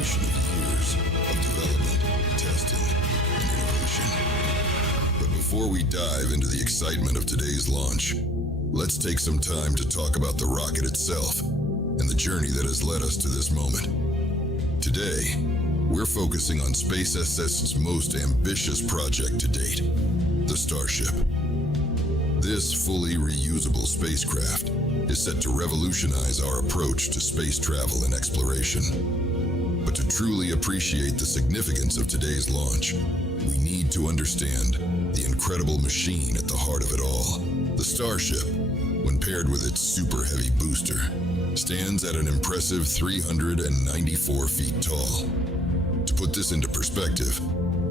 culmination of years of development, testing, and innovation. But before we dive into the excitement of today's launch, let's take some time to talk about the rocket itself and the journey that has led us to this moment. Today, we're focusing on SpaceX's most ambitious project to date, the Starship. This fully reusable spacecraft is set to revolutionize our approach to space travel and exploration. But to truly appreciate the significance of today's launch, we need to understand the incredible machine at the heart of it all. The Starship, when paired with its super heavy booster, stands at an impressive 394 feet tall. To put this into perspective,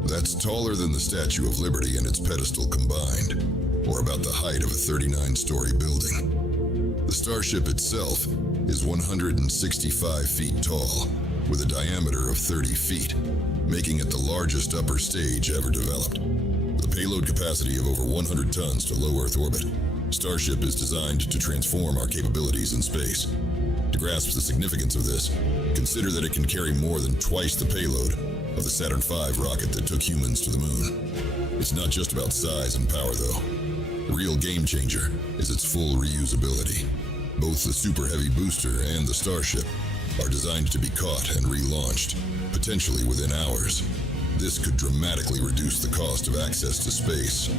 that's taller than the Statue of Liberty and its pedestal combined, or about the height of a 39-story building. The Starship itself is 165 feet tall, with a diameter of 30 feet, making it the largest upper stage ever developed. With a payload capacity of over 100 tons to low Earth orbit, Starship is designed to transform our capabilities in space. To grasp the significance of this, consider that it can carry more than twice the payload of the Saturn V rocket that took humans to the moon. It's not just about size and power, though. The real game changer is its full reusability. Both the Super Heavy booster and the Starship are designed to be caught and relaunched, potentially within hours. This could dramatically reduce the cost of access to space,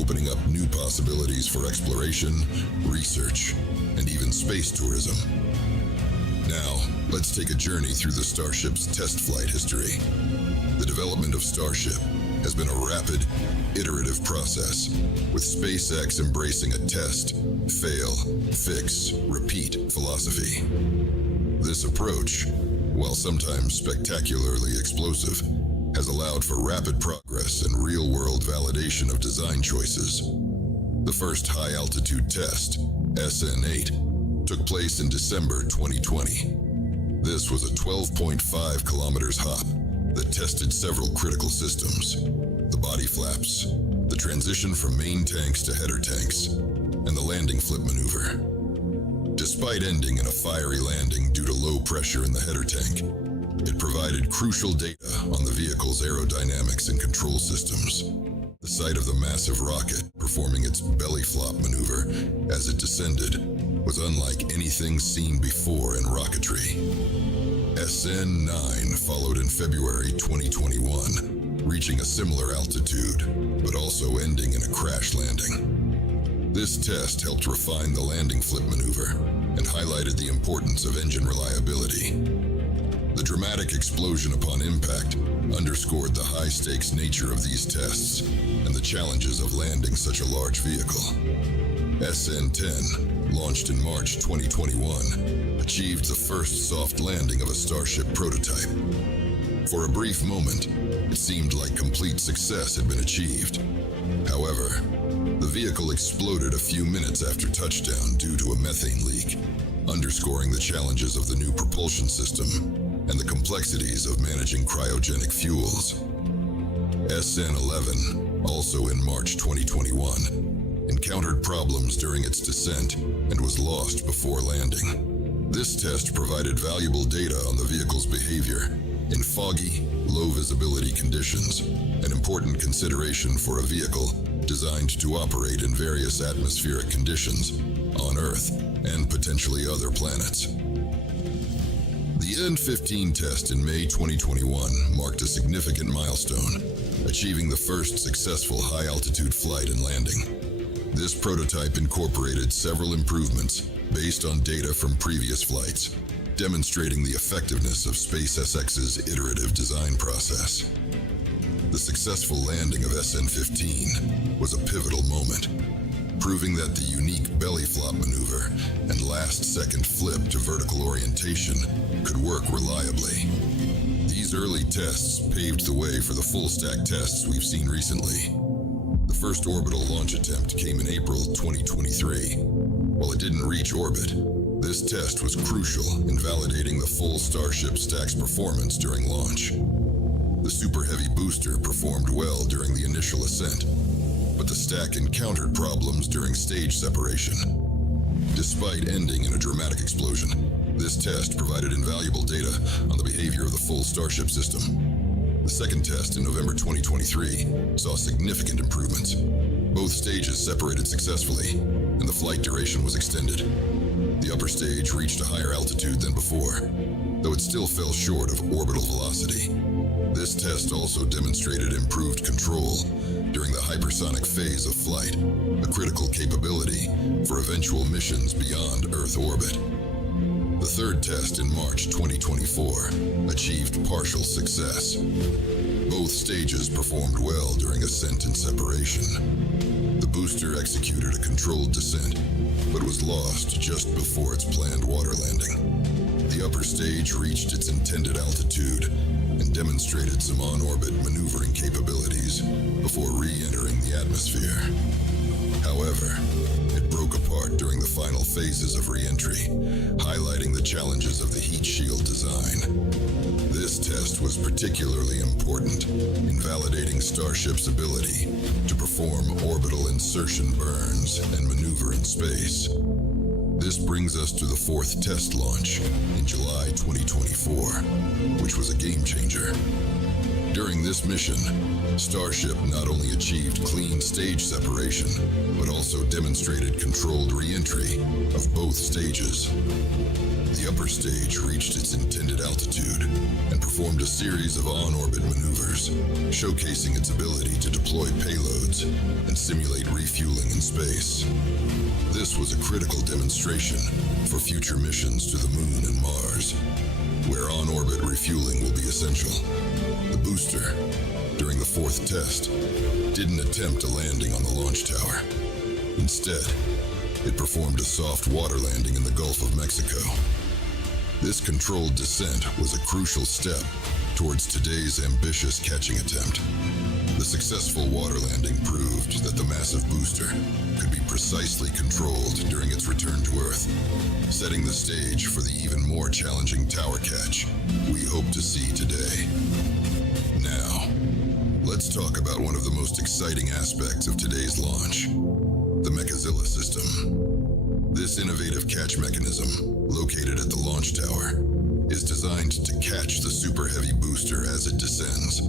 opening up new possibilities for exploration, research, and even space tourism. Now, let's take a journey through the Starship's test flight history. The development of Starship has been a rapid, iterative process, with SpaceX embracing a test, fail, fix, repeat philosophy. This approach, while sometimes spectacularly explosive, has allowed for rapid progress and real-world validation of design choices. The first high-altitude test, SN8, took place in December 2020. This was a 12.5 kilometers hop that tested several critical systems: the body flaps, the transition from main tanks to header tanks, and the landing flip maneuver. Despite ending in a fiery landing due to low pressure in the header tank, it provided crucial data on the vehicle's aerodynamics and control systems. The sight of the massive rocket performing its belly flop maneuver as it descended was unlike anything seen before in rocketry. SN9 followed in February 2021, reaching a similar altitude, but also ending in a crash landing. This test helped refine the landing flip maneuver and highlighted the importance of engine reliability. The dramatic explosion upon impact underscored the high-stakes nature of these tests and the challenges of landing such a large vehicle. SN10, launched in March 2021, achieved the first soft landing of a Starship prototype. For a brief moment, it seemed like complete success had been achieved. However, the vehicle exploded a few minutes after touchdown due to a methane leak, underscoring the challenges of the new propulsion system and the complexities of managing cryogenic fuels. SN11, also in March 2021, encountered problems during its descent and was lost before landing. This test provided valuable data on the vehicle's behavior in foggy, low-visibility conditions, an important consideration for a vehicle designed to operate in various atmospheric conditions on Earth and potentially other planets. The N-15 test in May 2021 marked a significant milestone, achieving the first successful high-altitude flight and landing. This prototype incorporated several improvements based on data from previous flights, demonstrating the effectiveness of SpaceX's iterative design process. The successful landing of SN-15 was a pivotal moment, proving that the unique belly flop maneuver and last-second flip to vertical orientation could work reliably. These early tests paved the way for the full-stack tests we've seen recently. The first orbital launch attempt came in April 2023. While it didn't reach orbit, this test was crucial in validating the full Starship stack's performance during launch. The Super Heavy booster performed well during the initial ascent, but the stack encountered problems during stage separation. Despite ending in a dramatic explosion, This test provided invaluable data on the behavior of the full Starship system. The second test in November 2023 saw significant improvements. Both stages separated successfully, and the flight duration was extended. The upper stage reached a higher altitude than before, though it still fell short of orbital velocity. This test also demonstrated improved control during the hypersonic phase of flight, a critical capability for eventual missions beyond Earth orbit. The third test in March 2024 achieved partial success. Both stages performed well during ascent and separation. The booster executed a controlled descent, but was lost just before its planned water landing. The upper stage reached its intended altitude and demonstrated some on-orbit maneuvering capabilities before re-entering the atmosphere. However, it broke apart during the final phases of re-entry, highlighting the challenges of the heat shield design. This test was particularly important in validating Starship's ability to perform orbital insertion burns and maneuver in space. This brings us to the fourth test launch in July 2024, which was a game changer. During this mission, Starship not only achieved clean stage separation, but also demonstrated controlled re-entry of both stages. The upper stage reached its intended altitude and performed a series of on-orbit maneuvers, showcasing its ability to deploy payloads and simulate refueling in space. This was a critical demonstration for future missions to the Moon and Mars, where on-orbit refueling will be essential. The booster, during the fourth test, didn't attempt a landing on the launch tower. Instead, it performed a soft water landing in the Gulf of Mexico. This controlled descent was a crucial step towards today's ambitious catching attempt. The successful water landing proved that the massive booster could be precisely controlled during its return to Earth, setting the stage for the even more challenging tower catch we hope to see today. Now, let's talk about one of the most exciting aspects of today's launch, the Mechazilla system. This innovative catch mechanism, located at the launch tower, is designed to catch the super heavy booster as it descends.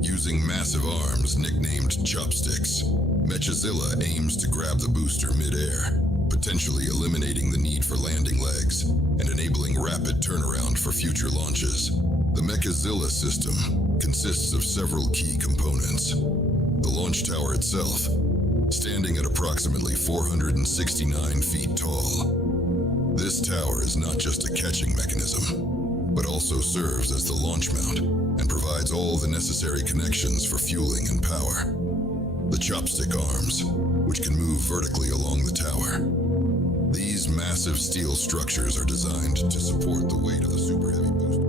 Using massive arms nicknamed chopsticks, Mechazilla aims to grab the booster mid-air, potentially eliminating the need for landing legs and enabling rapid turnaround for future launches. The Mechazilla system consists of several key components. The launch tower itself, standing at approximately 469 feet tall. This tower is not just a catching mechanism, but also serves as the launch mount and provides all the necessary connections for fueling and power. The chopstick arms, which can move vertically along the tower. These massive steel structures are designed to support the weight of the super heavy booster.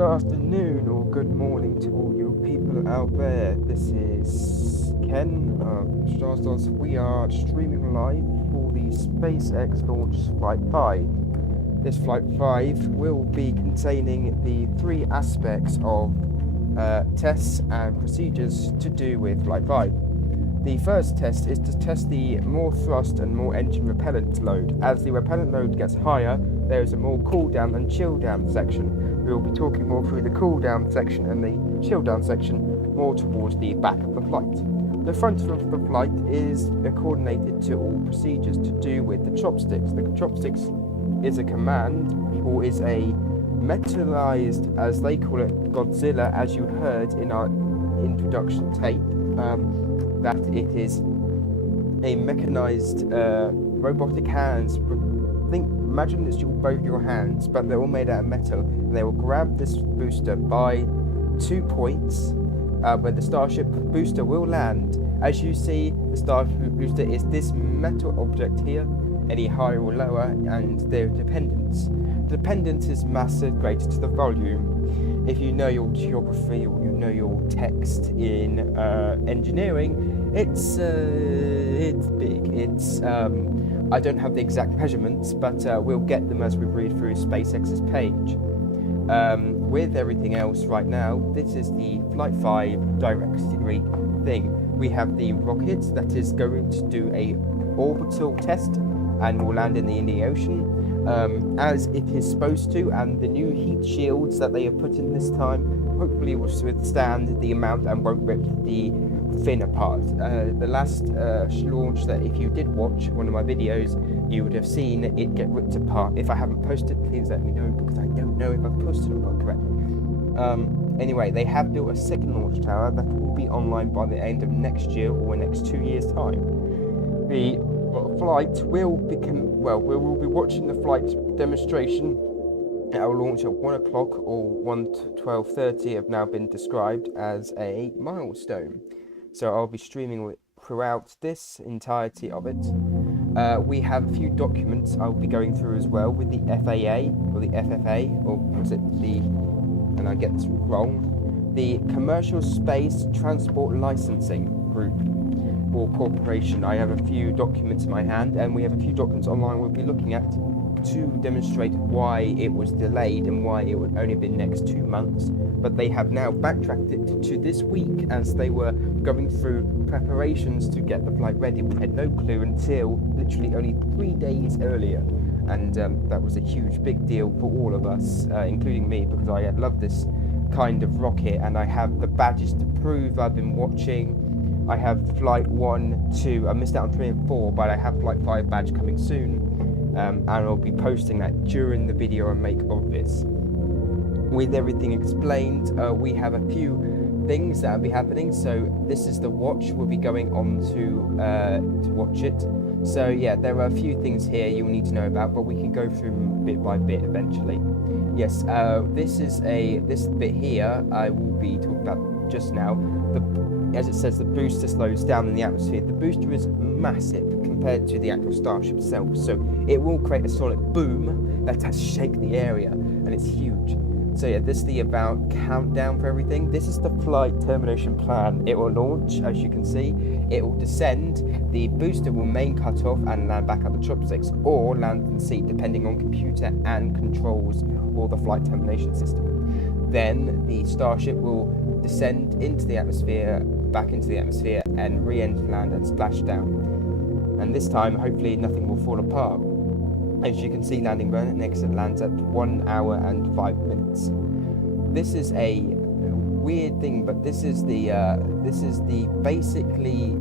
Good afternoon or good morning to all you people out there. This is Ken of Shardstars. We are streaming live for the SpaceX launch Flight 5. This Flight 5 will be containing the three aspects of tests and procedures to do with Flight 5. The first test is to test the more thrust and more engine repellent load. As the repellent load gets higher, there is a more cool down and chill down section. We will be talking more through the cool down section and the chill down section more towards the back of the flight. The front of the flight is coordinated to all procedures to do with the chopsticks. The chopsticks is a command, or is a metallized, as they call it, Godzilla, as you heard in our introduction tape. That it is a mechanized robotic hands. Imagine it's both your hands, but they're all made out of metal, and they will grab this booster by 2 points where the Starship booster will land. As you see, the Starship booster is this metal object here, any higher or lower, and their dependence. The dependence is massive, greater to the volume. If you know your geography or you know your text in engineering, it's big. It's I don't have the exact measurements, but we'll get them as we read through SpaceX's page. With everything else right now, this is the Flight 5 directory thing. We have the rocket that is going to do a orbital test and will land in the Indian Ocean. As it is supposed to, and the new heat shields that they have put in this time hopefully will withstand the amount and won't rip the fin apart. The last launch, that if you did watch one of my videos, you would have seen it get ripped apart. If I haven't posted, please let me know, because I don't know if I've posted or not correctly. Anyway, they have built a second launch tower that will be online by the end of next year or next 2 years' time. The flight will we will be watching the flight demonstration. It will launch at 1 o'clock or 12:30 have now been described as a milestone. So I'll be streaming throughout this entirety of it. We have a few documents I'll be going through as well with the FAA, or the FFA, or was it the, and I get this wrong, the Commercial Space Transport Licensing Group, or corporation. I have a few documents in my hand, and we have a few documents online we'll be looking at to demonstrate why it was delayed and why it would only be next 2 months. But they have now backtracked it to this week, as they were going through preparations to get the flight ready. We had no clue until literally only 3 days earlier, and that was a huge big deal for all of us, including me, because I love this kind of rocket and I have the badges to prove. I've been watching. I have Flight 1, 2, I missed out on 3 and 4, but I have Flight 5 badge coming soon, and I'll be posting that during the video I make of this. With everything explained, we have a few things that will be happening. So this is the watch, we'll be going on to watch it. So yeah, there are a few things here you'll need to know about, but we can go through them bit by bit eventually. Yes, this bit here I will be talking about just now. As it says, the booster slows down in the atmosphere. The booster is massive compared to the actual Starship itself, so it will create a solid boom that has shake the area, and it's huge. So yeah, this is the about countdown for everything. This is the flight termination plan. It will launch, as you can see. It will descend. The booster will main cut off and land back at the chopsticks, or land in the seat, depending on computer and controls or the flight termination system. Then the Starship will descend into the atmosphere, back into the atmosphere, and re-enter land and splash down. And this time, hopefully, nothing will fall apart. As you can see, landing burn and exit lands at 1 hour and 5 minutes. This is a weird thing, but this is the basically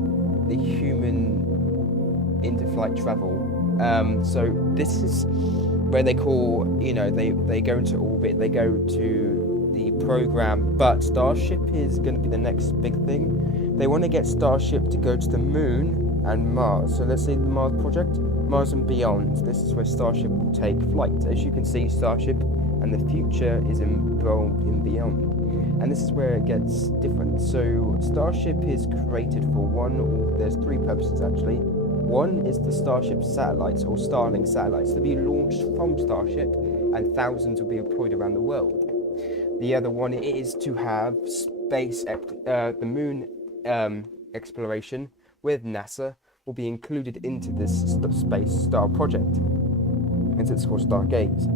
the human inter-flight travel. So this is where they call, they go into orbit, they go to the program, but Starship is going to be the next big thing. They want to get Starship to go to the moon and Mars. So let's say the Mars project, Mars and beyond. This is where Starship will take flight. As you can see, Starship and the future is involved in beyond. And this is where it gets different. So Starship is created for there's 3 purposes actually. One is the Starship satellites, or Starlink satellites, to be launched from Starship, and thousands will be deployed around the world. The other one is to have the moon exploration with NASA will be included into this Space Star project, as it's called Stargaze.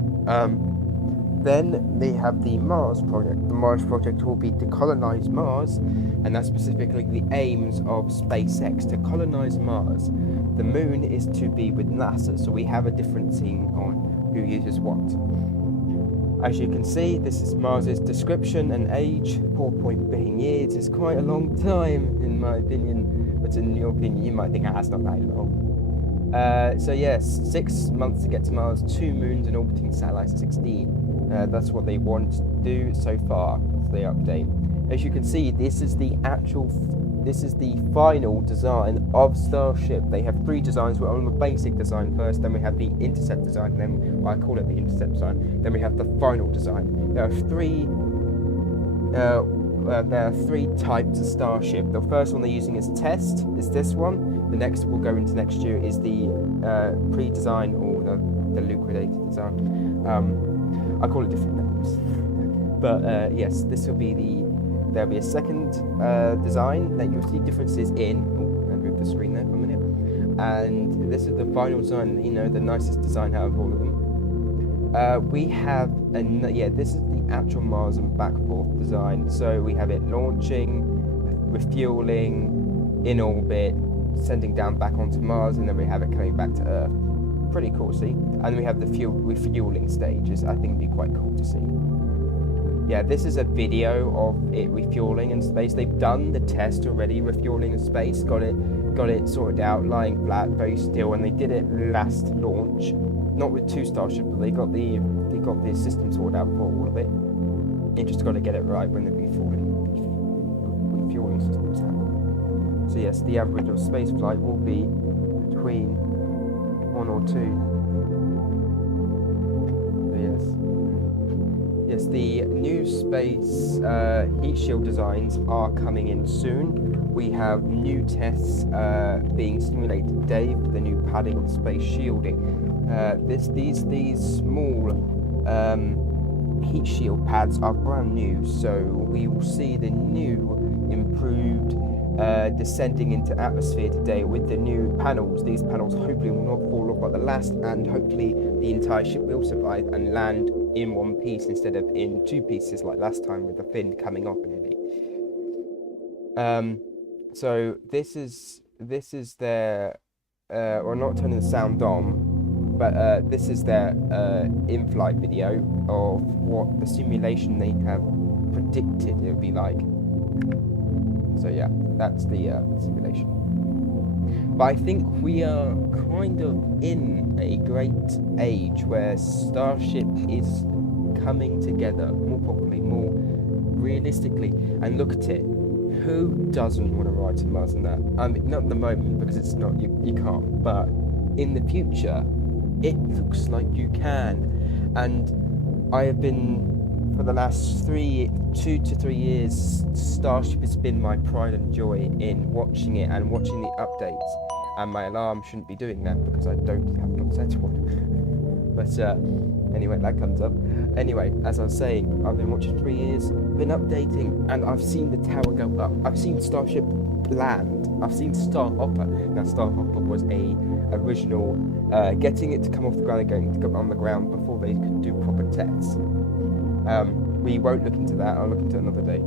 Then they have the Mars project. The Mars project will be to colonize Mars, and that's specifically the aims of SpaceX, to colonize Mars. The moon is to be with NASA, so we have a different scene on who uses what. As you can see, this is Mars's description and age. 4 billion years is quite a long time, in my opinion, but in your opinion, you might think, it's not that long. So yes, 6 months to get to Mars, 2 moons and orbiting satellites, 16. That's what they want to do so far. That's the update. As you can see, this is the final design of Starship. They have 3 designs. We're on the basic design first, then we have the intercept design, and then I call it the intercept design. Then we have the final design. There are 3 types of Starship. The first one they're using is test, is this one. The next will go into next year is the pre-design, or the liquidated design. I call it different names. But yes, this will be there'll be a second design that you'll see differences in. Oh, I moved the screen there for a minute. And this is the final design, the nicest design out of all of them. We have, this is the actual Mars and back forth design. So we have it launching, refueling, in orbit, sending down back onto Mars, and then we have it coming back to Earth. Pretty cool, see? And we have the refueling stages. I think it'd be quite cool to see. Yeah, this is a video of it refueling in space. They've done the test already, refueling in space, got it sorted out, lying flat, very still, and they did it last launch. Not with 2 Starships, but they got the system sorted out for all of it. You just got to get it right when the refueling systems happen. So yes, the average of space flight will be between 1 or 2. So yes, the new space heat shield designs are coming in soon. We have new tests being simulated today for the new padding of space shielding. These small heat shield pads are brand new, so we will see the new improved descending into atmosphere today with the new panels. These panels hopefully will not fall off like the last, and hopefully the entire ship will survive and land in one piece instead of in 2 pieces like last time with the fin coming off nearly. So this is their or not turning the sound on, but this is their in-flight video of what the simulation they have predicted it would be like. So yeah, that's the simulation. But I think we are kind of in a great age where Starship is coming together more properly, more realistically. And look at it. Who doesn't want to ride to Mars and that? I mean, not at the moment, because it's not, you can't. But in the future, it looks like you can. And I have been, for the last 2 to 3 years, Starship has been my pride and joy in watching it and watching the updates. And my alarm shouldn't be doing that because I don't have an set one. But anyway, that comes up. Anyway, as I was saying, I've been watching 3 years, been updating, and I've seen the tower go up. I've seen Starship land. I've seen Starhopper. Now, Starhopper was a original, getting it to come off the ground and going to go on the ground before they could do proper tests. We won't look into that. I'll look into it another day.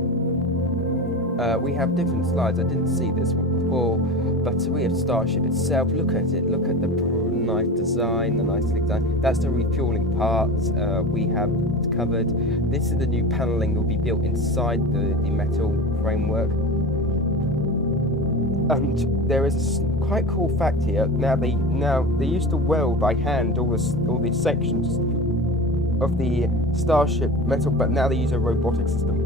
We have different slides. I didn't see this one before, but we have Starship itself. Look at it. Look at the nice design, the nice design. That's the refueling parts we have covered. This is the new paneling that will be built inside the metal framework. And there is a quite cool fact here. Now they used to weld by hand all these sections of the Starship metal, but now they use a robotic system,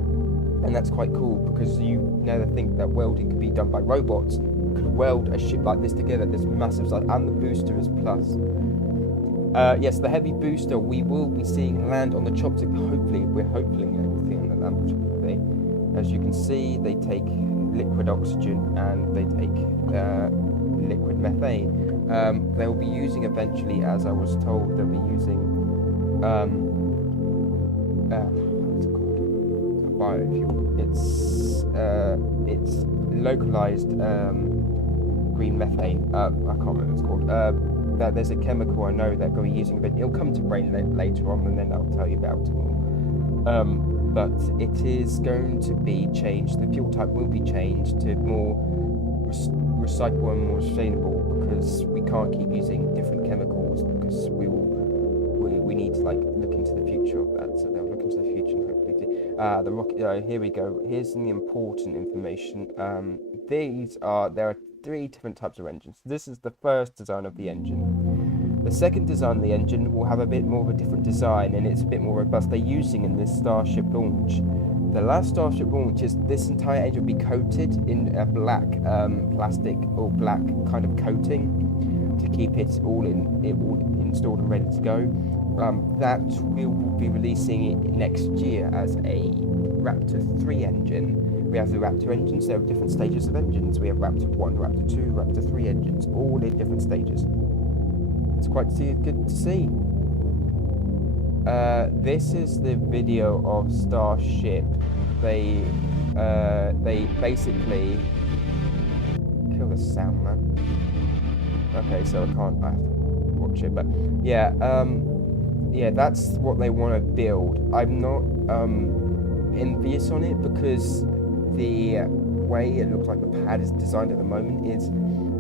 and that's quite cool because you now think that welding can be done by robots. You could weld a ship like this together, this massive size, and the booster is plus. Yes, the heavy booster we will be seeing land on the chopstick. Hopefully, we're hoping everything on the land on the chopstick today. As you can see, they take liquid oxygen and they take liquid methane. They'll be using eventually, as I was told, they'll be using what's it called? biofuel. It's localized green methane. I can't remember what it's called. There's a chemical I know they're going to be using, but it'll come to brain later on, and then I'll tell you about it more. But it is going to be changed. The fuel type will be changed to more recyclable and more sustainable, because we can't keep using different chemicals, because we need to look into the future of that. So they'll look into the future and hopefully the rocket. Here we go. Here's the important information. There are 3 different types of engines. This is the first design of the engine. The second design of the engine will have a bit more of a different design, and it's a bit more robust. They're using in this Starship launch. The last Starship launch is this entire engine will be coated in a black plastic or black kind of coating to keep it all installed and ready to go. That we'll be releasing it next year as a Raptor 3 engine. We have the Raptor engines. There are different stages of engines. We have Raptor 1, Raptor 2, Raptor 3 engines, all in different stages. It's quite good to see. This is the video of Starship. They basically kill the sound, man. Okay, so I have to watch it, but yeah, that's what they want to build. I'm not envious on it, because the way it looks like the pad is designed at the moment is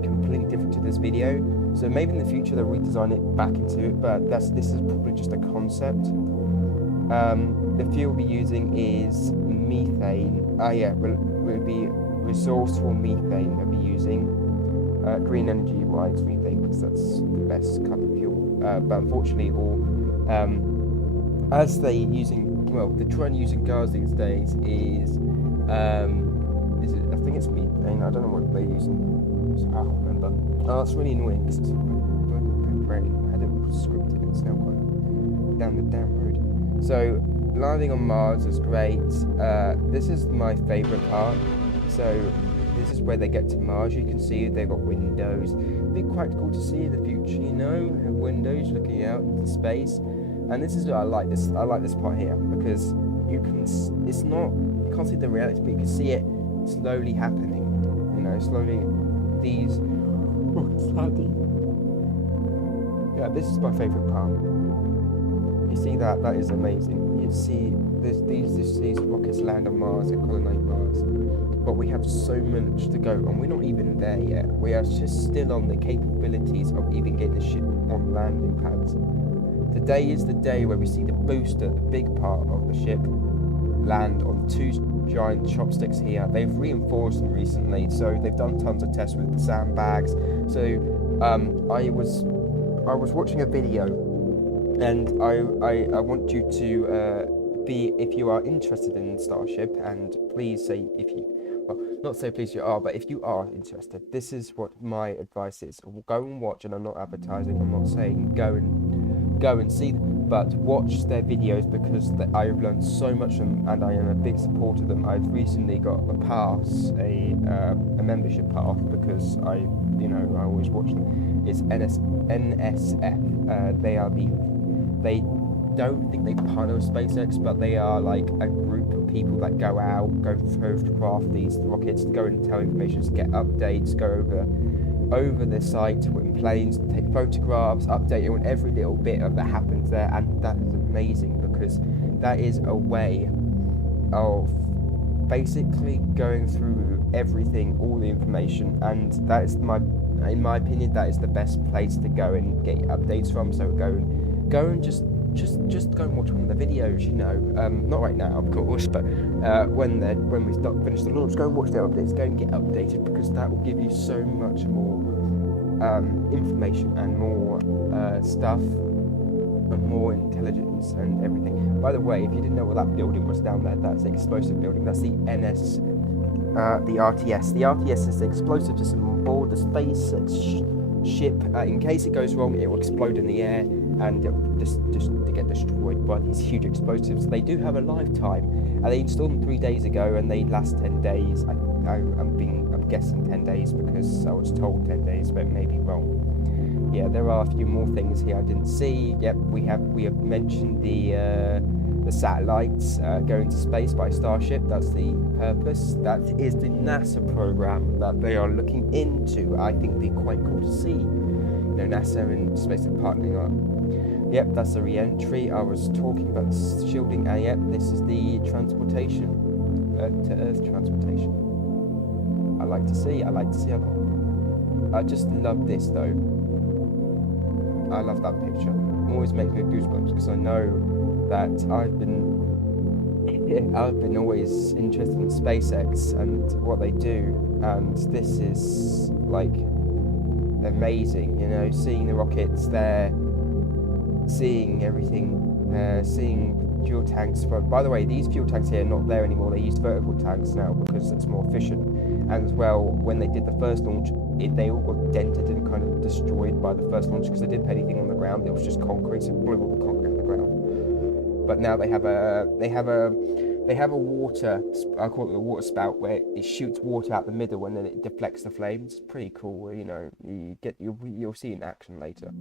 completely different to this video. So maybe in the future they'll redesign it back into it, but this is probably just a concept. The fuel we'll be using is methane. Will be resourceful methane they'll be using. Green energy wise methane, because that's the best kind of fuel. But unfortunately, as they're trend using cars these days is I think it's methane. I don't know what they're using. I can't remember. Oh, it's really annoying, because it's brain. I had it scripted. It's now going down the damn road. So landing on Mars is great. This is my favourite part. So this is where they get to Mars. You can see they've got windows. It'd be quite cool to see the future, have windows looking out into space. And this is what I like. I like this part here, because you can't see the reality, but you can see it slowly happening. Slowly these. Yeah, this is my favourite part. You see that? That is amazing. You see these rockets land on Mars and colonize Mars. But we have so much to go, and we're not even there yet. We are just still on the capabilities of even getting the ship on landing pads. Today is the day where we see the booster, the big part of the ship, land on 2 giant chopsticks here. They've reinforced them recently, so they've done tons of tests with the sandbags. So I was watching a video, and I want you to if you are interested in Starship, and please say not say please you are, but if you are interested, this is what my advice is. Go and watch, and I'm not advertising. I'm not saying go and see them, but watch their videos, because I've learned so much from them, and I am a big supporter of them. I've recently got a membership pass, because I always watch them. It's NSF. They don't think they partner with SpaceX, but they are like a group of people that go photograph these rockets, go and tell information, get updates, go over the site in planes, take photographs, update you on every little bit of that happens there, and that is amazing, because that is a way of basically going through everything, all the information, and that is in my opinion, that is the best place to go and get updates from. So go and just go and watch one of the videos, not right now, of course, but when we finish the launch, go and watch the updates, go and get updated, because that will give you so much more information and more stuff and more intelligence and everything. By the way, if you didn't know what that building was down there, that's the explosive building. That's the the RTS. The RTS is the explosive system on board the SpaceX ship. In case it goes wrong, it will explode in the air and just get destroyed by these huge explosives. They do have a lifetime, and they installed them 3 days ago, and they last 10 days. I'm guessing 10 days, because I was told 10 days, but it may be wrong. Yeah, there are a few more things here I didn't see. Yep, we have mentioned the the satellites going to space by Starship. That's the purpose. That is the NASA program that they are looking into. I think it'd be quite cool to see. You know, NASA and space are partnering up. Yep, that's the re-entry. I was talking about the shielding, and yep, this is the transportation, Earth-to-Earth transportation. I like to see a lot. I just love this though. I love that picture. It always makes me goosebumps because I know that I've been always interested in SpaceX and what they do, and this is like amazing. You know, seeing the rockets there, seeing everything, seeing fuel tanks. By the way, these fuel tanks here are not there anymore. They use vertical tanks now because it's more efficient. And as well, when they did the first launch, they all got dented and kind of destroyed by the first launch because they didn't put anything on the ground. It was just concrete, so it blew all the concrete on the ground. But now they have a water. I call it a water spout, where it shoots water out the middle and then it deflects the flames. It's pretty cool. You know, you'll see in action later.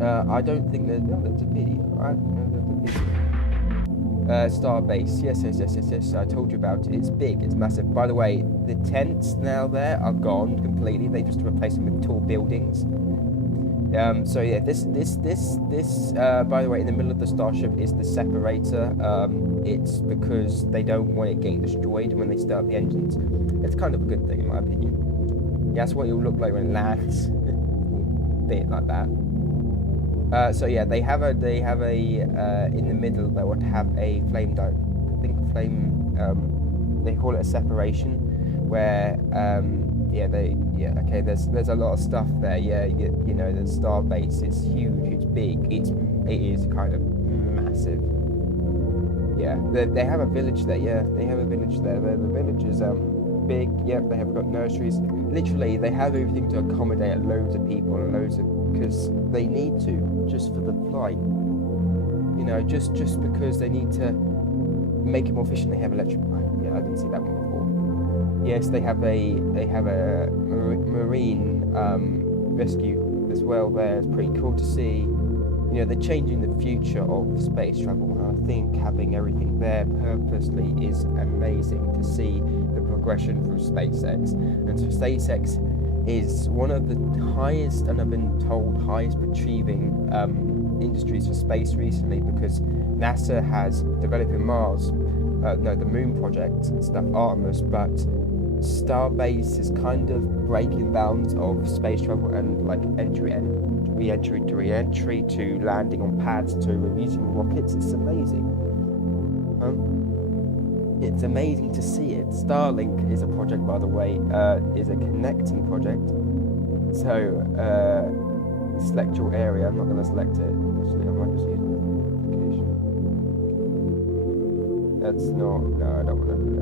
I don't think there's a video. I don't know there's a video. Starbase, yes. I told you about it. It's big. It's massive. By the way, the tents now there are gone completely. They just replaced them with tall buildings. So yeah, this. By the way, in the middle of the Starship is the separator. It's because they don't want it getting destroyed when they start the engines. It's kind of a good thing in my opinion. Yeah, that's what it'll look like when it lands. Bit like that. So yeah, they have a in the middle they would have a flame dome. I think they call it a separation, where there's a lot of stuff there. Yeah, you know, the Starbase, it's huge, it's big, it is kind of massive. Yeah, they have a village there. Yeah, they have a village there. The village is big. Yep, they have got nurseries. Literally, they have everything to accommodate loads of people and because they need to, just for the flight. You know, just because they need to make it more efficient. They have electric. Yeah, I didn't see that one before. Yes, they have a marine rescue as well. There, it's pretty cool to see. You know, they're changing the future of space travel. And I think having everything there purposely is amazing to see the progression through SpaceX. And so SpaceX is one of the highest, and I've been told highest achieving industries for space recently, because NASA has developed in Mars, the Moon project and stuff, Artemis, but Starbase is kind of breaking bounds of space travel and like re-entry to landing on pads to using rockets. It's amazing. It's amazing to see it. Starlink is a project, by the way, is a connecting project. So, select your area. I'm not going to select it. Actually, I might just use notification. That's not. No, I don't want to do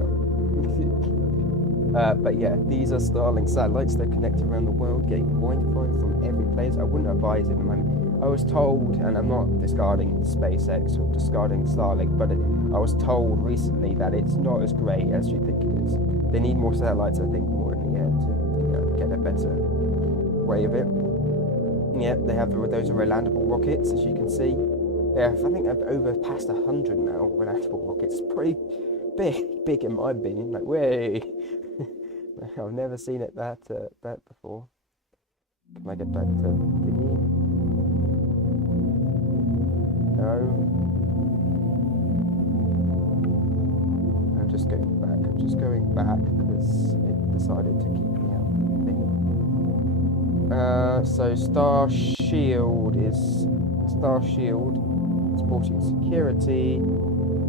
that. But yeah, these are Starlink satellites. They're connected around the world, getting Wi-Fi from every place. I wouldn't advise it, man. I was told, and I'm not discarding SpaceX or discarding Starlink, but I was told recently that it's not as great as you think it is. They need more satellites, I think, more in the air to get a better way of it. Yeah, they have those are relandable rockets, as you can see. Yeah, I think they've over past 100 now, relandable rockets. Pretty big in my opinion. Like, way. I've never seen it that before. Can I get back to thingy? No. I'm just going back because it decided to keep me out. So Starshield supporting security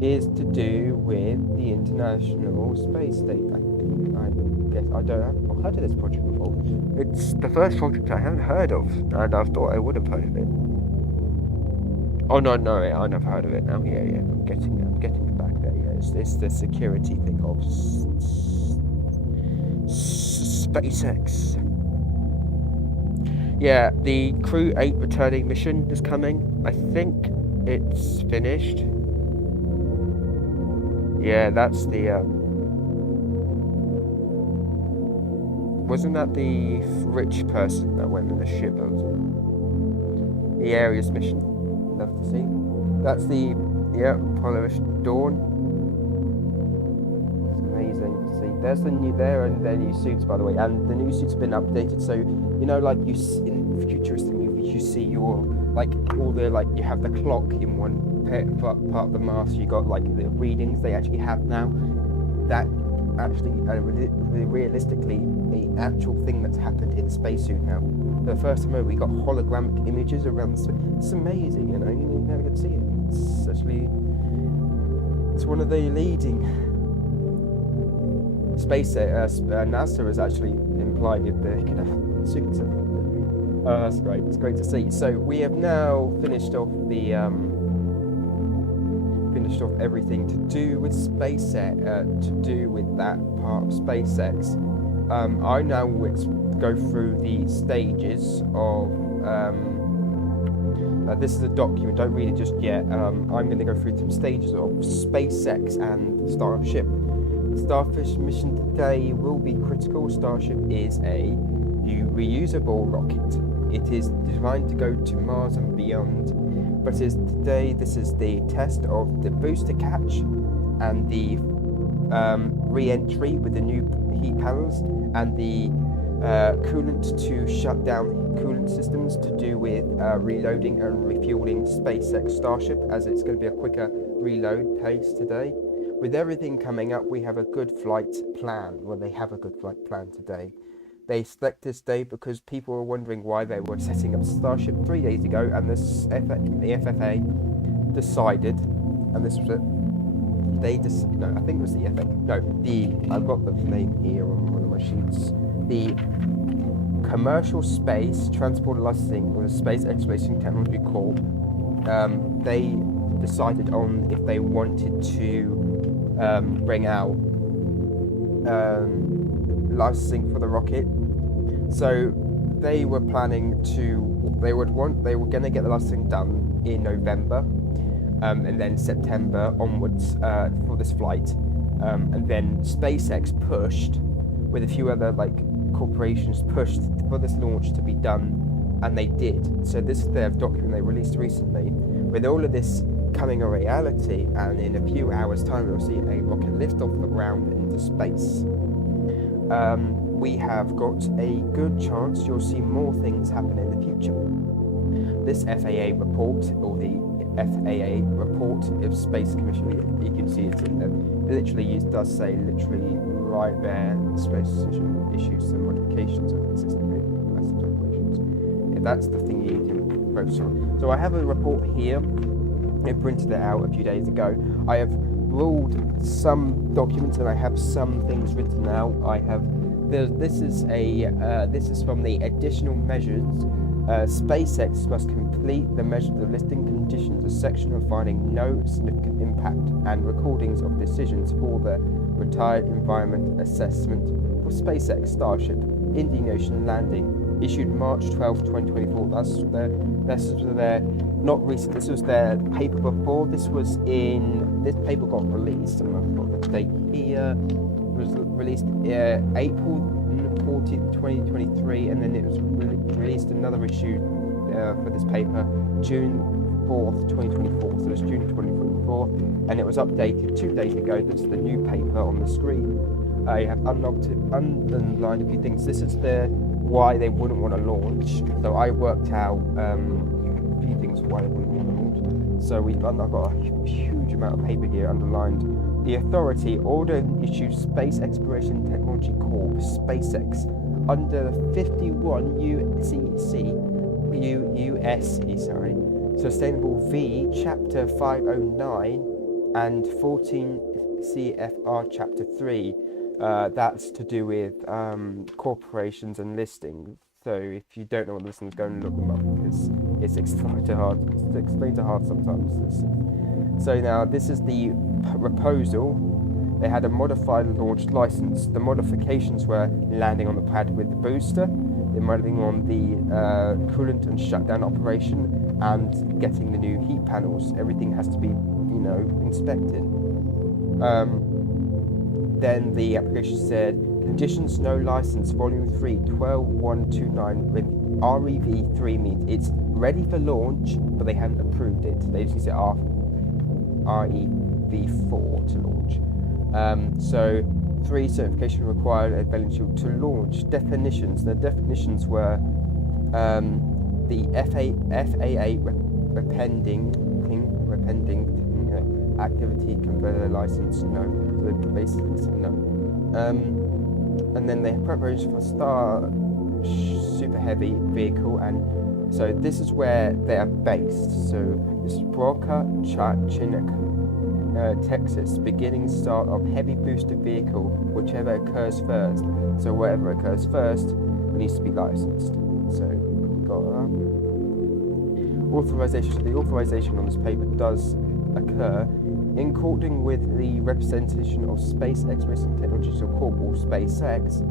is to do with the International Space Station. I've heard of this project before. It's the first project I haven't heard of, and I thought I would have heard of it. Oh no, I've heard of it now. Yeah, I'm getting it back there. Yeah, it's the security thing of SpaceX. Yeah, the Crew 8 returning mission is coming. I think it's finished. Yeah, that's the wasn't that the rich person that went in the ship? The Ares mission. Love to see. That's the, yeah, polished dawn. It's amazing to see. There's the new, there and their new suits, by the way, and the new suits have been updated. So you know, like you in futuristic movies, you see your like all the like you have the clock in one part of the mask. You got like the readings they actually have now. That actually, realistically, the actual thing that's happened in the spacesuit now. For the first time ever, we got hologramic images around the. It's amazing, you know. You never get to see it. It's actually, it's one of the leading space. NASA has actually implied if they could have suits. That's great. It's great to see. So we have now finished off the finished off everything to do with SpaceX, to do with that part of SpaceX. I now will go through the stages of. This is a document. Don't read it just yet. I'm going to go through some stages of SpaceX and Starship. Starfish mission today will be critical. Starship is a reusable rocket. It is designed to go to Mars and beyond. But this is the test of the booster catch and the re-entry with the new heat panels and the coolant to shut down coolant systems to do with reloading and refueling SpaceX Starship, as it's going to be a quicker reload pace today. With everything coming up, we have a good flight plan. Well, they have a good flight plan today. They selected this day because people were wondering why they were setting up Starship 3 days ago, and the FFA decided, and this was it. No, I think it was the FFA. No, I've got the name here on one of my sheets. The Commercial Space Transport Licensing, or the Space Exploration Technology Corp. They decided on if they wanted to bring out licensing for the rocket. So they were planning to, they were going to get the licensing done in November, and then September onwards for this flight, and then SpaceX pushed with a few other like corporations pushed for this launch to be done, and they did. So this is their document they released recently. With all of this coming a reality, and in a few hours time we'll see a rocket lift off the ground into space. We have got a good chance you'll see more things happen in the future. This FAA report, or the FAA report of Space Commission, you can see it's in there. It literally does say literally right there, Space Decision issues and modifications of existing passenger operations. Yeah, that's the thing you can focus on. So I have a report here. I printed it out a few days ago. I have ruled some documents and I have some things written out. This is from the additional measures. SpaceX must complete the measure of the listing conditions, a section of finding no significant impact and recordings of decisions for the retired environment assessment for SpaceX Starship Indian Ocean landing, issued March 12, 2024. This was their, not recent, this was their paper before. This paper got released, and I've got the date here. It was released April 14th, 2023, and then it was released another issue for this paper June 4th, 2024. So it's June 2024, and it was updated 2 days ago. This is the new paper on the screen. I have underlined a few things. This is why they wouldn't want to launch. So I worked out a few things why they wouldn't want to launch. So I've got a huge amount of paper here underlined. The authority ordered and issued Space Exploration Technology Corp, SpaceX, under 51 USC, Sustainable V, Chapter 509, and 14 CFR Chapter 3. That's to do with corporations and listings. So if you don't know what listings, go and look them up, because it's explained too hard. It's explained too hard sometimes. So now this is the proposal. They had a modified launch license. The modifications were landing on the pad with the booster, they're landing on the coolant and shutdown operation, and getting the new heat panels. Everything has to be, inspected. Then the application said, conditions no license, volume 3, 12129 with REV3 means it's ready for launch, but they haven't approved it. They just said, REV4 to launch. So 3 certification required eventually to launch. Definitions. The definitions were the FAA repending activity converter license, no. So basically no. And then they have preparation for super heavy vehicle, and so this is where they are based. So this is Broca Chinik, Texas, beginning start of heavy booster vehicle, whichever occurs first. So whatever occurs first needs to be licensed. So we got authorization. So the authorization on this paper does occur in according with the representation of Space Exploration Technologies or Corporate SpaceX,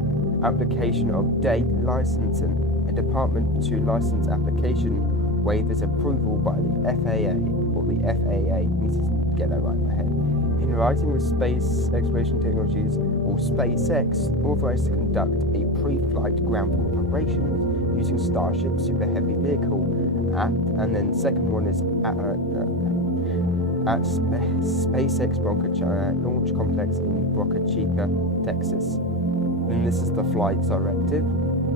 application of date licensing and Department to license application waivers approval by the FAA, or the FAA, needs to get that right in my head. In writing with Space Exploration Technologies or SpaceX, authorized to conduct a pre-flight ground operations using Starship Super Heavy Vehicle and then second one is at SpaceX Broca Launch Complex in Boca Chica, Texas. And this is the flight directive.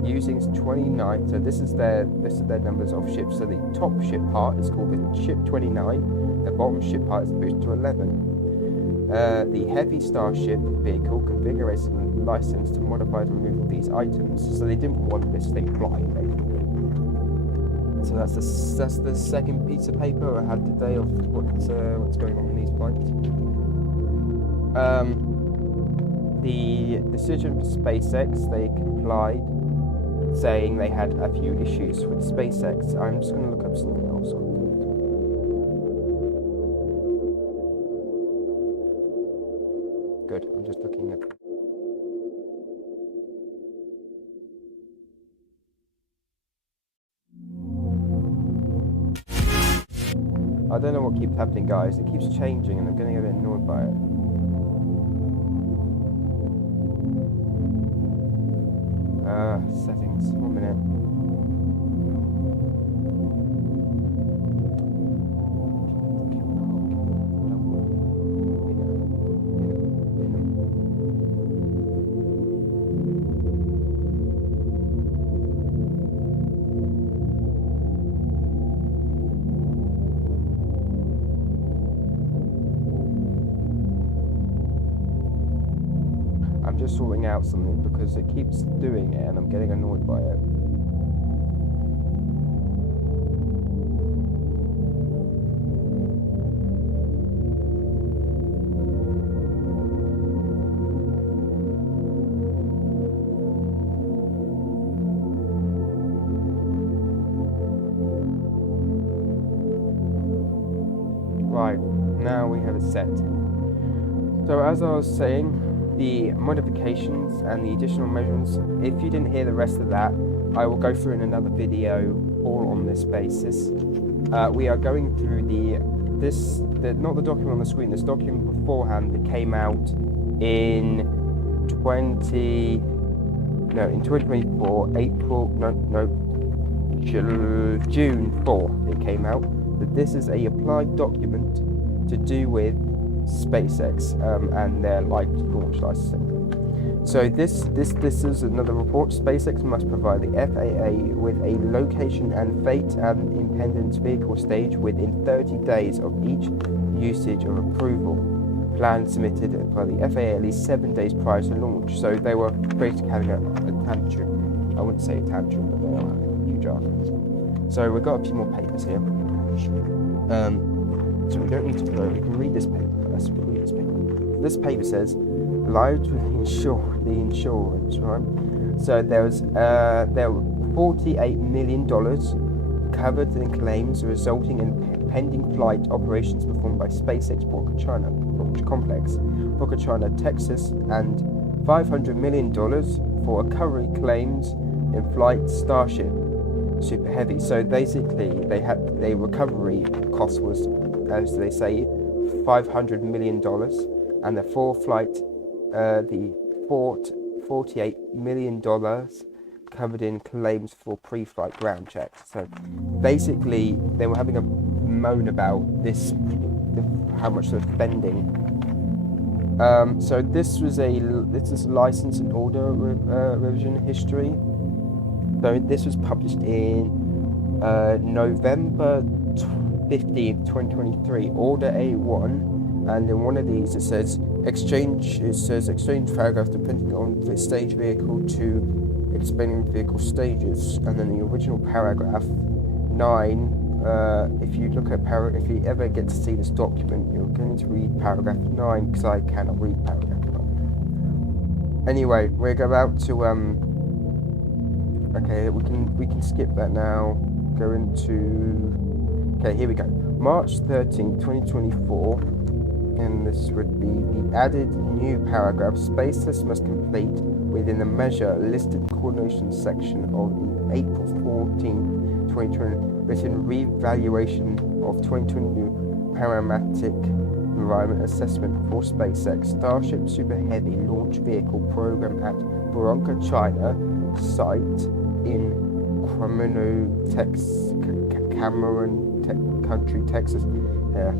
Using 29, so this is their numbers of ships. So the top ship part is called the ship 29. The bottom ship part is booster 11. The heavy Starship vehicle configuration license to modify and remove these items. So they didn't want this thing flying, basically. So that's the second piece of paper I had today of what's going on in these flights. The decision for SpaceX, they complied, saying they had a few issues with SpaceX. I'm just going to look up something else. Good, I'm just looking at. I don't know what keeps happening, guys. It keeps changing and I'm getting a bit annoyed by it. Settings. 1 minute. I'm just sorting out something because it keeps doing it and I'm getting annoyed by it. Right, now we have it set. So as I was saying, the modifications and the additional measurements, if you didn't hear the rest of that, I will go through in another video all on this basis. We are going through not the document on the screen, this document beforehand that came out in 2024, June 4th it came out. But this is a applied document to do with SpaceX and their launch licensing. So this is another report. SpaceX must provide the FAA with a location and fate and impedance vehicle stage within 30 days of each usage of approval plan submitted by the FAA at least 7 days prior to launch. So they were basically having a tantrum. I wouldn't say a tantrum, but they are having a huge argument. So we've got a few more papers here. So we don't need to go. We can read this paper first. We'll read this paper. This paper says, "Allowed to insure the insurance." Right. So there were $48 million covered in claims resulting in pending flight operations performed by SpaceX Boca China Launch Complex, Boca China, Texas, and $500 million for recovery claims in flight Starship Super Heavy. So basically, their recovery cost was, as they say, $500 million, and the $48 million covered in claims for pre-flight ground checks. So basically, they were having a moan about this how much they're spending. So this is license and order revision history. So this was published in November 15th, 2023, Order A1, and in one of these it says exchange paragraph depending on the stage vehicle to explaining vehicle stages, and then the original paragraph 9. If you look at if you ever get to see this document, you're going to read paragraph 9 because I cannot read paragraph 9. Anyway, we're about to okay, we can skip that now. Go into okay, here we go. March 13th, 2024, and this would be the added new paragraph. Spaceless must complete within the measure listed coordination section of April 14th, 2020. Written revaluation of 2022 parametric environment assessment for SpaceX Starship Super Heavy launch vehicle program at Bronca, China site in Cameron country, Texas. Yeah.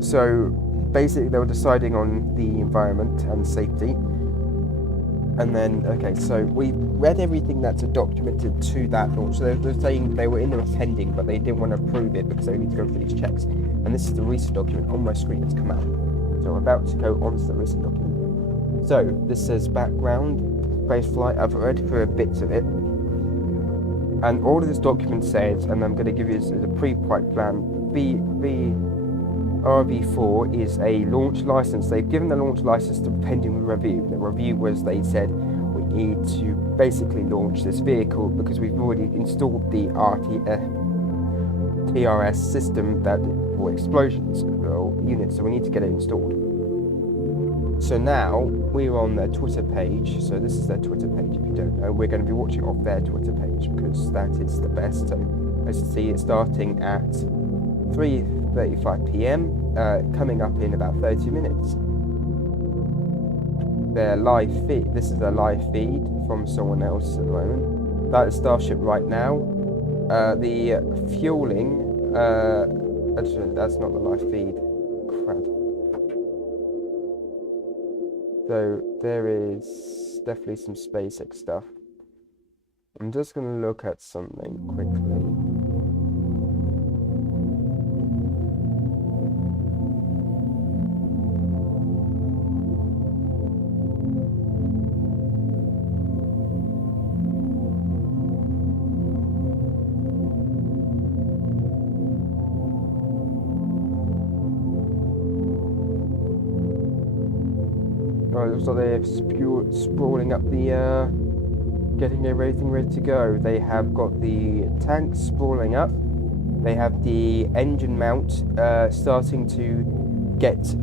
So basically, they were deciding on the environment and safety. And then, okay, so we read everything that's documented to that launch. So they're saying they were in there attending, but they didn't want to approve it because they need to go through these checks. And this is the recent document on my screen that's come out. So I'm about to go on to the recent document. So this says background, space flight. I've read through a bit of it. And all of this document says, and I'm going to give you a pre-flight plan, RV4 is a launch license. They've given the launch license to pending review. The review was they said we need to basically launch this vehicle because we've already installed the TRS system that for explosions units, so we need to get it installed. So now we're on their Twitter page. So this is their Twitter page. If you don't know, we're going to be watching off their Twitter page because that is the best. So as you see, it's starting at 3:35 p.m. Coming up in about 30 minutes. Their live feed. This is a live feed from someone else at the moment. That is Starship right now. The fueling. Actually, that's not the live feed. Crap. So there is definitely some SpaceX stuff. I'm just going to look at something quickly. It looks like they're sprawling up the, getting everything ready to go. They have got the tanks sprawling up. They have the engine mount starting to get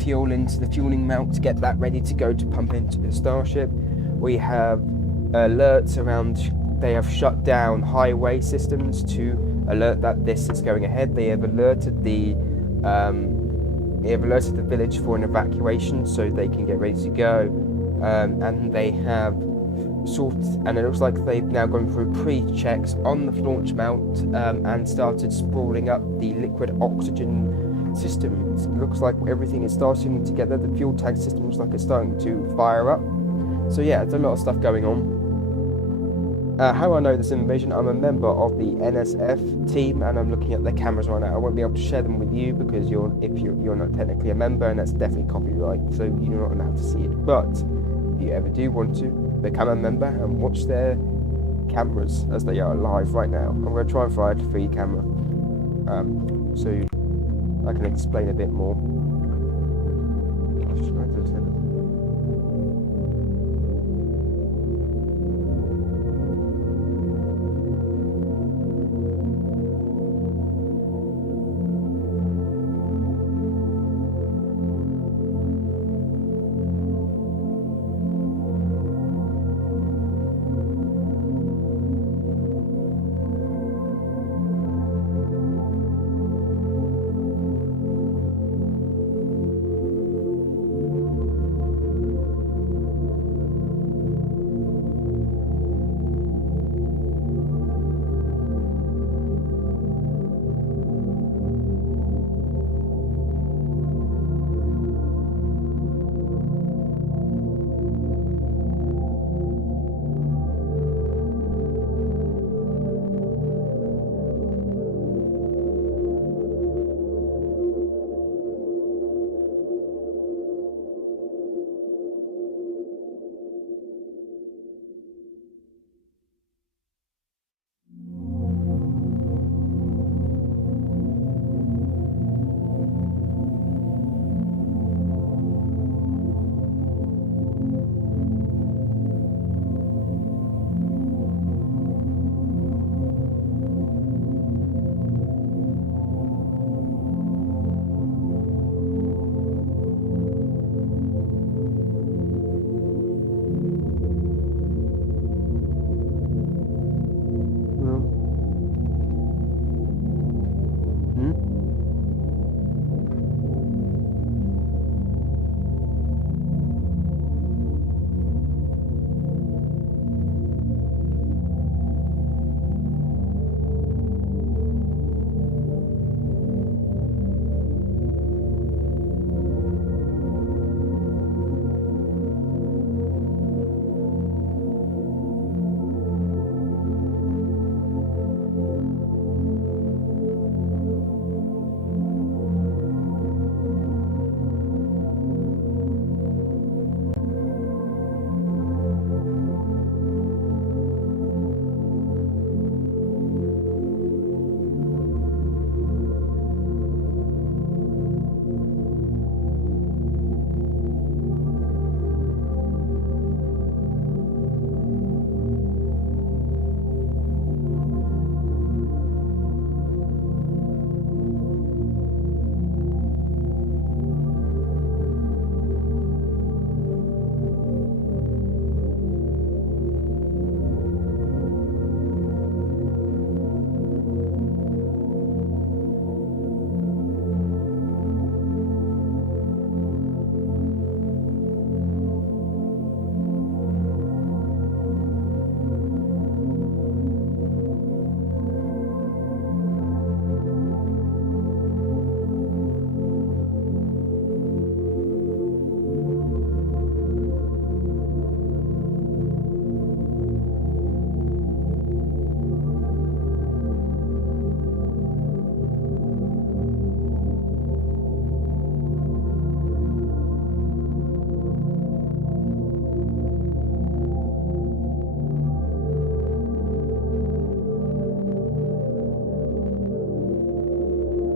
fuel into the fueling mount to get that ready to go to pump into the Starship. We have alerts around. They have shut down highway systems to alert that this is going ahead. They have alerted the village for an evacuation so they can get ready to go, and they have and it looks like they've now gone through pre-checks on the launch mount and started sprawling up the liquid oxygen system. It looks like everything is starting together. The fuel tank system looks like it's starting to fire up. So yeah, there's a lot of stuff going on. How I know this information, I'm a member of the NSF team and I'm looking at the cameras right now. I won't be able to share them with you because you're not technically a member, and that's definitely copyright, so you're not allowed to see it. But if you ever do want to become a member and watch their cameras as they are live right now, I'm going to try and find a free camera so I can explain a bit more.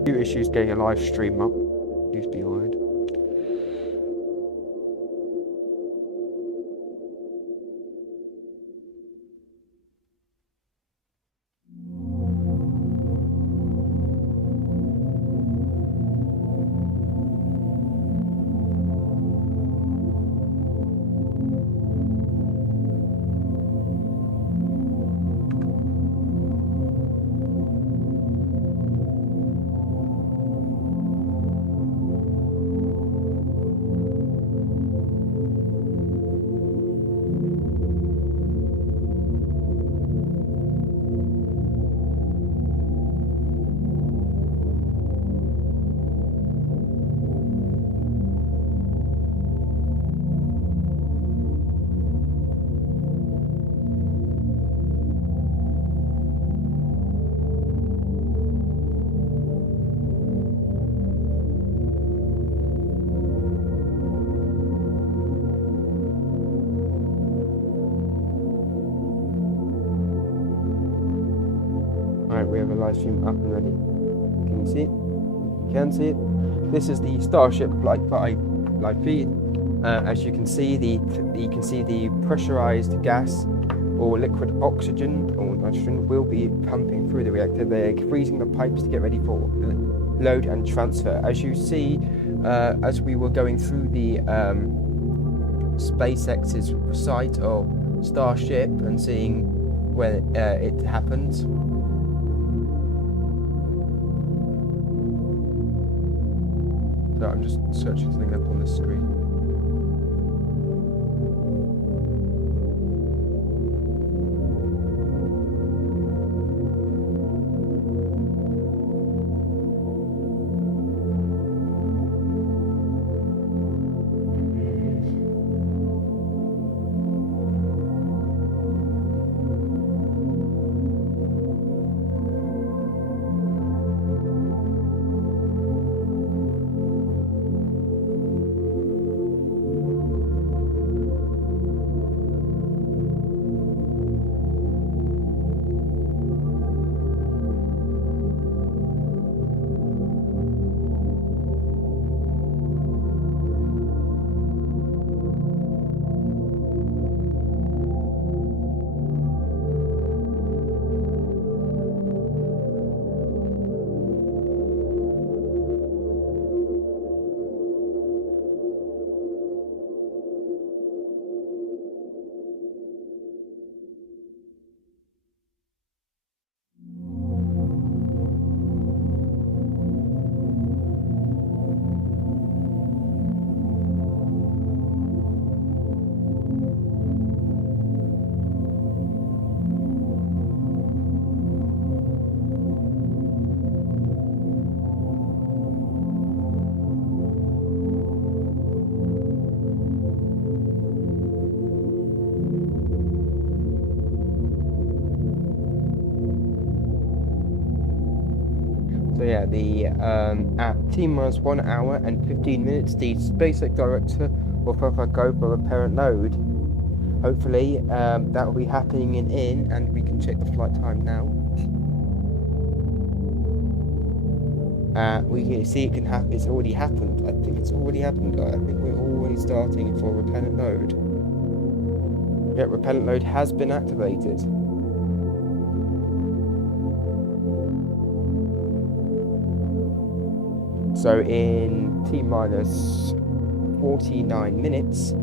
Few issues getting a live stream up. Please be honest. Alright, we have a live stream up and ready. Can you see it? You can see it. This is the Starship Flight 5 live feed. As you can see, the pressurized gas or liquid oxygen or nitrogen will be pumping through the reactor. They're freezing the pipes to get ready for load and transfer. As you see, as we were going through the SpaceX's site of Starship and seeing when it happens. So I'm just searching something up on the screen. So yeah, at T-minus 1 hour and 15 minutes, the SpaceX director will further go for apparent load. Hopefully, that will be happening in, and we can check the flight time now. We can see it can happen. It's already happened. I think it's already happened. I think we're already starting for repellent load. Yeah, repellent load has been activated. So in T-minus 49 minutes,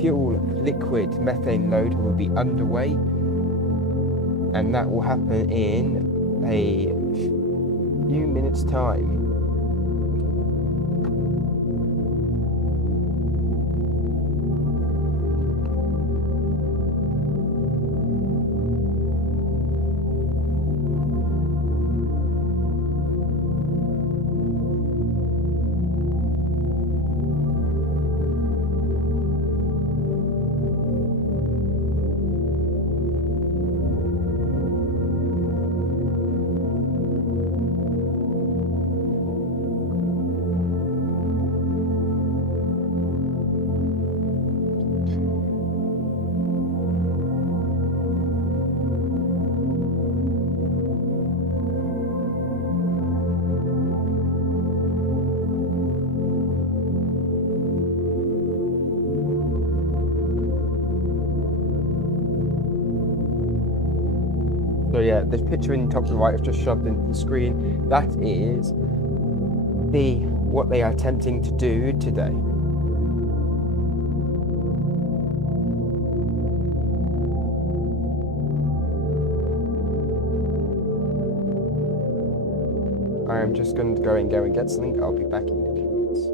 fuel liquid methane load will be underway, and that will happen in a few minutes' time. So yeah, this picture in the top to the right is just shoved into the screen. That is what they are attempting to do today. I am just going to go and get something. I'll be back in a few minutes.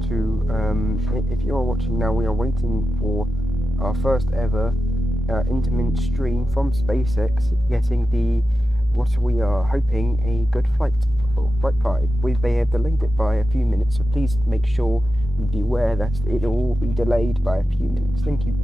want to, if you're watching now, we are waiting for our first ever intermittent stream from SpaceX, getting what we are hoping a good flight for Flight 5. They have delayed it by a few minutes, so please make sure you be aware that it will be delayed by a few minutes. Thank you.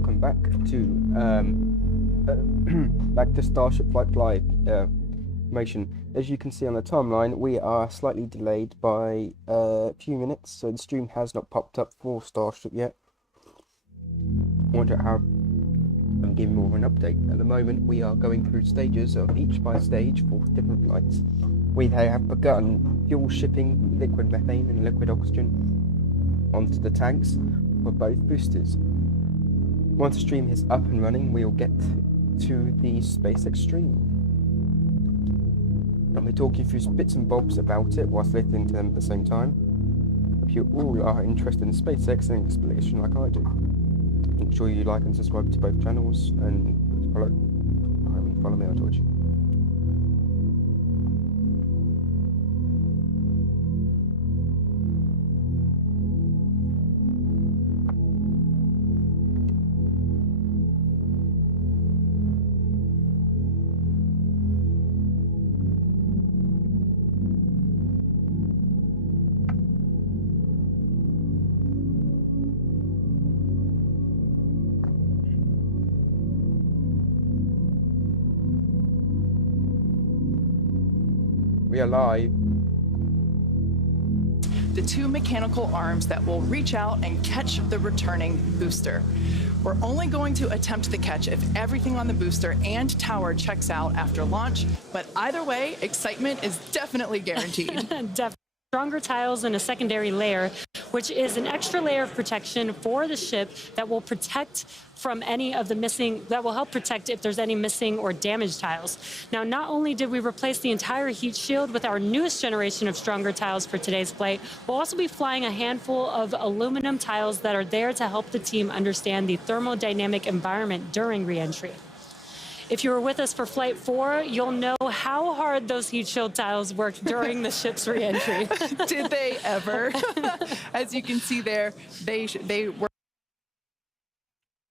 welcome back to back to Starship Flight 5 information. As you can see on the timeline, we are slightly delayed by a few minutes, so the stream has not popped up for Starship yet. I'm giving more of an update. At the moment, we are going through stages of each by stage for different flights. We have begun fuel shipping liquid methane and liquid oxygen onto the tanks for both boosters. Once the stream is up and running, we'll get to the SpaceX stream. I'll be talking through bits and bobs about it whilst listening to them at the same time. If you all are interested in SpaceX and exploration like I do, make sure you like and subscribe to both channels and follow me on Twitch. We are live. The two mechanical arms that will reach out and catch the returning booster. We're only going to attempt the catch if everything on the booster and tower checks out after launch, but either way, excitement is definitely guaranteed. Stronger tiles and a secondary layer, which is an extra layer of protection for the ship that will protect from any of the missing, that will help protect if there's any missing or damaged tiles. Now, not only did we replace the entire heat shield with our newest generation of stronger tiles for today's flight, we'll also be flying a handful of aluminum tiles that are there to help the team understand the thermodynamic environment during re-entry. If you were with us for Flight 4, you'll know how hard those heat shield tiles worked during the ship's re-entry. Did they ever? As you can see there, they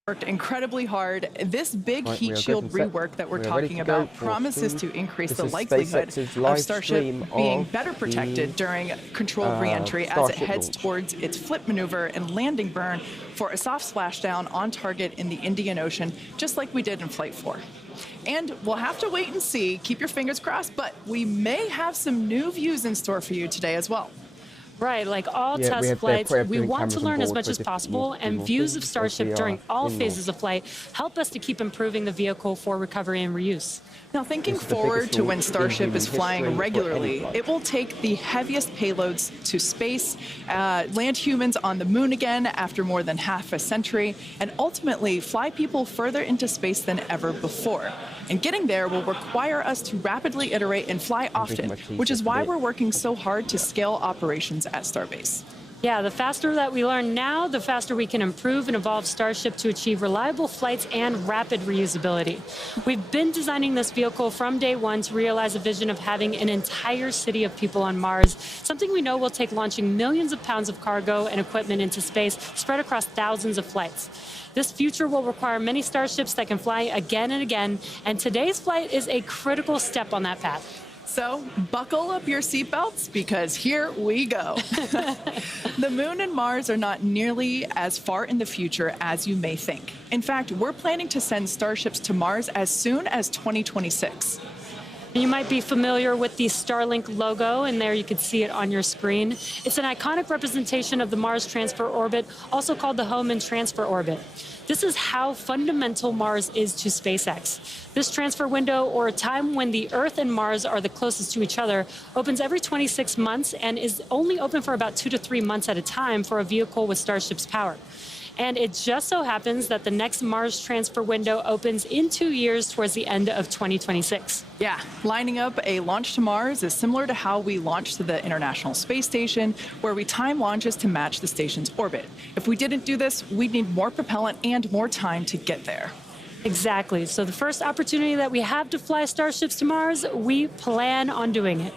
worked incredibly hard. This big heat shield rework that we're talking about promises to increase the likelihood of Starship being better protected during controlled re-entry as it heads towards its flip maneuver and landing burn for a soft splashdown on target in the Indian Ocean, just like we did in Flight 4. And we'll have to wait and see, keep your fingers crossed, but we may have some new views in store for you today as well. Right, like all test flights, we want to learn as much as possible, and views of Starship during all phases of flight help us to keep improving the vehicle for recovery and reuse. Now, thinking forward to when Starship is flying regularly, it will take the heaviest payloads to space, land humans on the moon again after more than half a century, and ultimately fly people further into space than ever before. And getting there will require us to rapidly iterate and fly often, which is why we're working so hard to scale operations at Starbase. Yeah, the faster that we learn now, the faster we can improve and evolve Starship to achieve reliable flights and rapid reusability. We've been designing this vehicle from day one to realize a vision of having an entire city of people on Mars, something we know will take launching millions of pounds of cargo and equipment into space spread across thousands of flights. This future will require many Starships that can fly again and again, and today's flight is a critical step on that path. So buckle up your seatbelts because here we go. The moon and Mars are not nearly as far in the future as you may think. In fact, we're planning to send Starships to Mars as soon as 2026. You might be familiar with the Starlink logo, and there you can see it on your screen. It's an iconic representation of the Mars transfer orbit, also called the Hohmann transfer orbit. This is how fundamental Mars is to SpaceX. This transfer window, or a time when the Earth and Mars are the closest to each other, opens every 26 months and is only open for about 2 to 3 months at a time for a vehicle with Starship's power. And it just so happens that the next Mars transfer window opens in 2 years towards the end of 2026. Yeah, lining up a launch to Mars is similar to how we launched to the International Space Station, where we time launches to match the station's orbit. If we didn't do this, we'd need more propellant and more time to get there. Exactly. So the first opportunity that we have to fly Starships to Mars, we plan on doing it.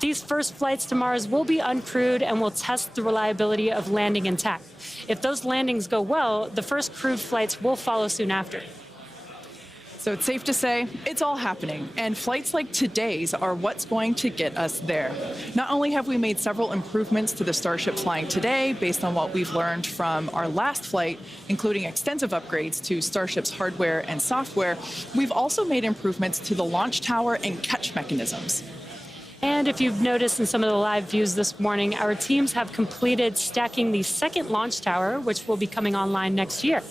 These first flights to Mars will be uncrewed and will test the reliability of landing intact. If those landings go well, the first crewed flights will follow soon after. So it's safe to say it's all happening, and flights like today's are what's going to get us there. Not only have we made several improvements to the Starship flying today based on what we've learned from our last flight, including extensive upgrades to Starship's hardware and software, we've also made improvements to the launch tower and catch mechanisms. And if you've noticed in some of the live views this morning, our teams have completed stacking the second launch tower, which will be coming online next year.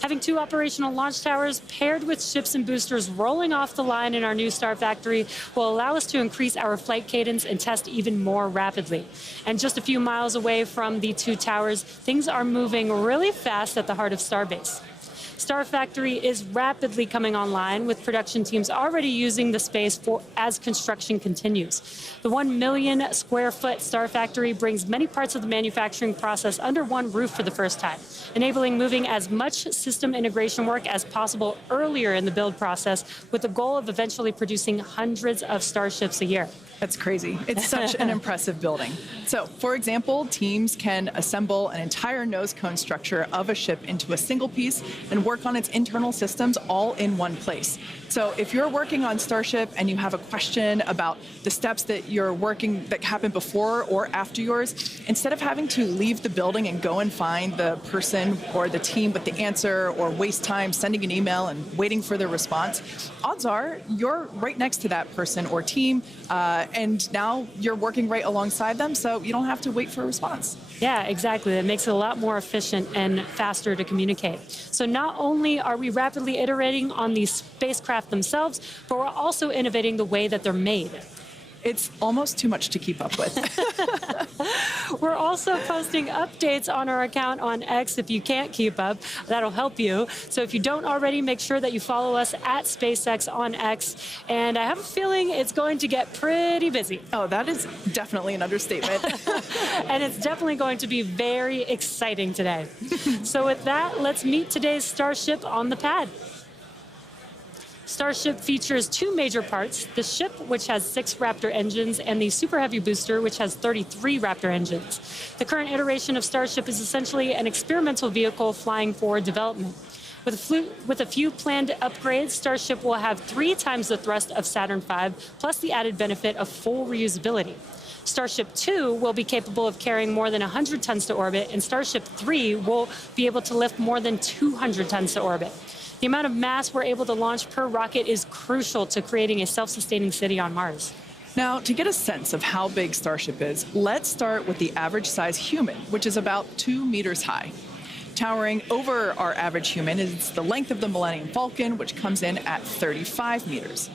Having 2 operational launch towers paired with ships and boosters rolling off the line in our new Star Factory will allow us to increase our flight cadence and test even more rapidly. And just a few miles away from the 2 towers, things are moving really fast at the heart of Starbase. Star Factory is rapidly coming online, with production teams already using the space as construction continues. The 1 million square foot Star Factory brings many parts of the manufacturing process under one roof for the first time, enabling moving as much system integration work as possible earlier in the build process, with the goal of eventually producing hundreds of Starships a year. That's crazy. It's such an impressive building. So, for example, teams can assemble an entire nose cone structure of a ship into a single piece and work on its internal systems all in one place. So if you're working on Starship and you have a question about the steps that you're working that happen before or after yours, instead of having to leave the building and go and find the person or the team with the answer, or waste time sending an email and waiting for their response, odds are you're right next to that person or team, and now you're working right alongside them, so you don't have to wait for a response. Yeah, exactly. It makes it a lot more efficient and faster to communicate. So not only are we rapidly iterating on these spacecraft themselves, but we're also innovating the way that they're made. It's almost too much to keep up with. We're also posting updates on our account on X. If you can't keep up, that'll help you. So if you don't already, make sure that you follow us at SpaceX on X. And I have a feeling it's going to get pretty busy. Oh, that is definitely an understatement. And it's definitely going to be very exciting today. So with that, let's meet today's Starship on the pad. Starship features 2 major parts: the ship, which has 6 Raptor engines, and the Super Heavy booster, which has 33 Raptor engines. The current iteration of Starship is essentially an experimental vehicle flying for development. With a few planned upgrades, Starship will have 3 times the thrust of Saturn V, plus the added benefit of full reusability. Starship 2 will be capable of carrying more than 100 tons to orbit, and Starship 3 will be able to lift more than 200 tons to orbit. The amount of mass we're able to launch per rocket is crucial to creating a self-sustaining city on Mars. Now, to get a sense of how big Starship is, let's start with the average size human, which is about 2 meters high. Towering over our average human is the length of the Millennium Falcon, which comes in at 35 meters.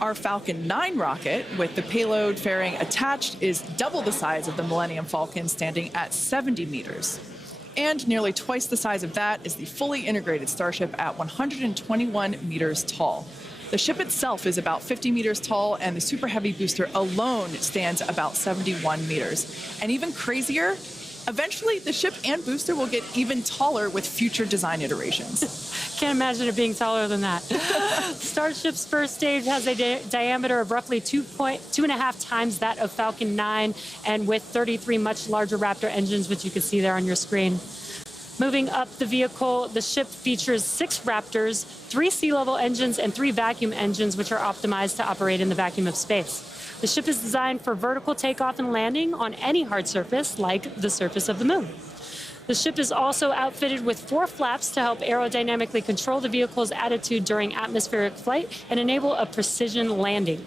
Our Falcon 9 rocket, with the payload fairing attached, is double the size of the Millennium Falcon, standing at 70 meters. And nearly twice the size of that is the fully integrated Starship at 121 meters tall. The ship itself is about 50 meters tall, and the Super Heavy booster alone stands about 71 meters. And even crazier, eventually the ship and booster will get even taller with future design iterations. Can't imagine it being taller than that. Starship's first stage has a diameter of roughly 2.5 times that of Falcon 9, and with 33 much larger Raptor engines, which you can see there on your screen. Moving up the vehicle, the ship features 6 Raptors, 3 sea-level engines, and 3 vacuum engines, which are optimized to operate in the vacuum of space. The ship is designed for vertical takeoff and landing on any hard surface, like the surface of the moon. The ship is also outfitted with 4 flaps to help aerodynamically control the vehicle's attitude during atmospheric flight and enable a precision landing.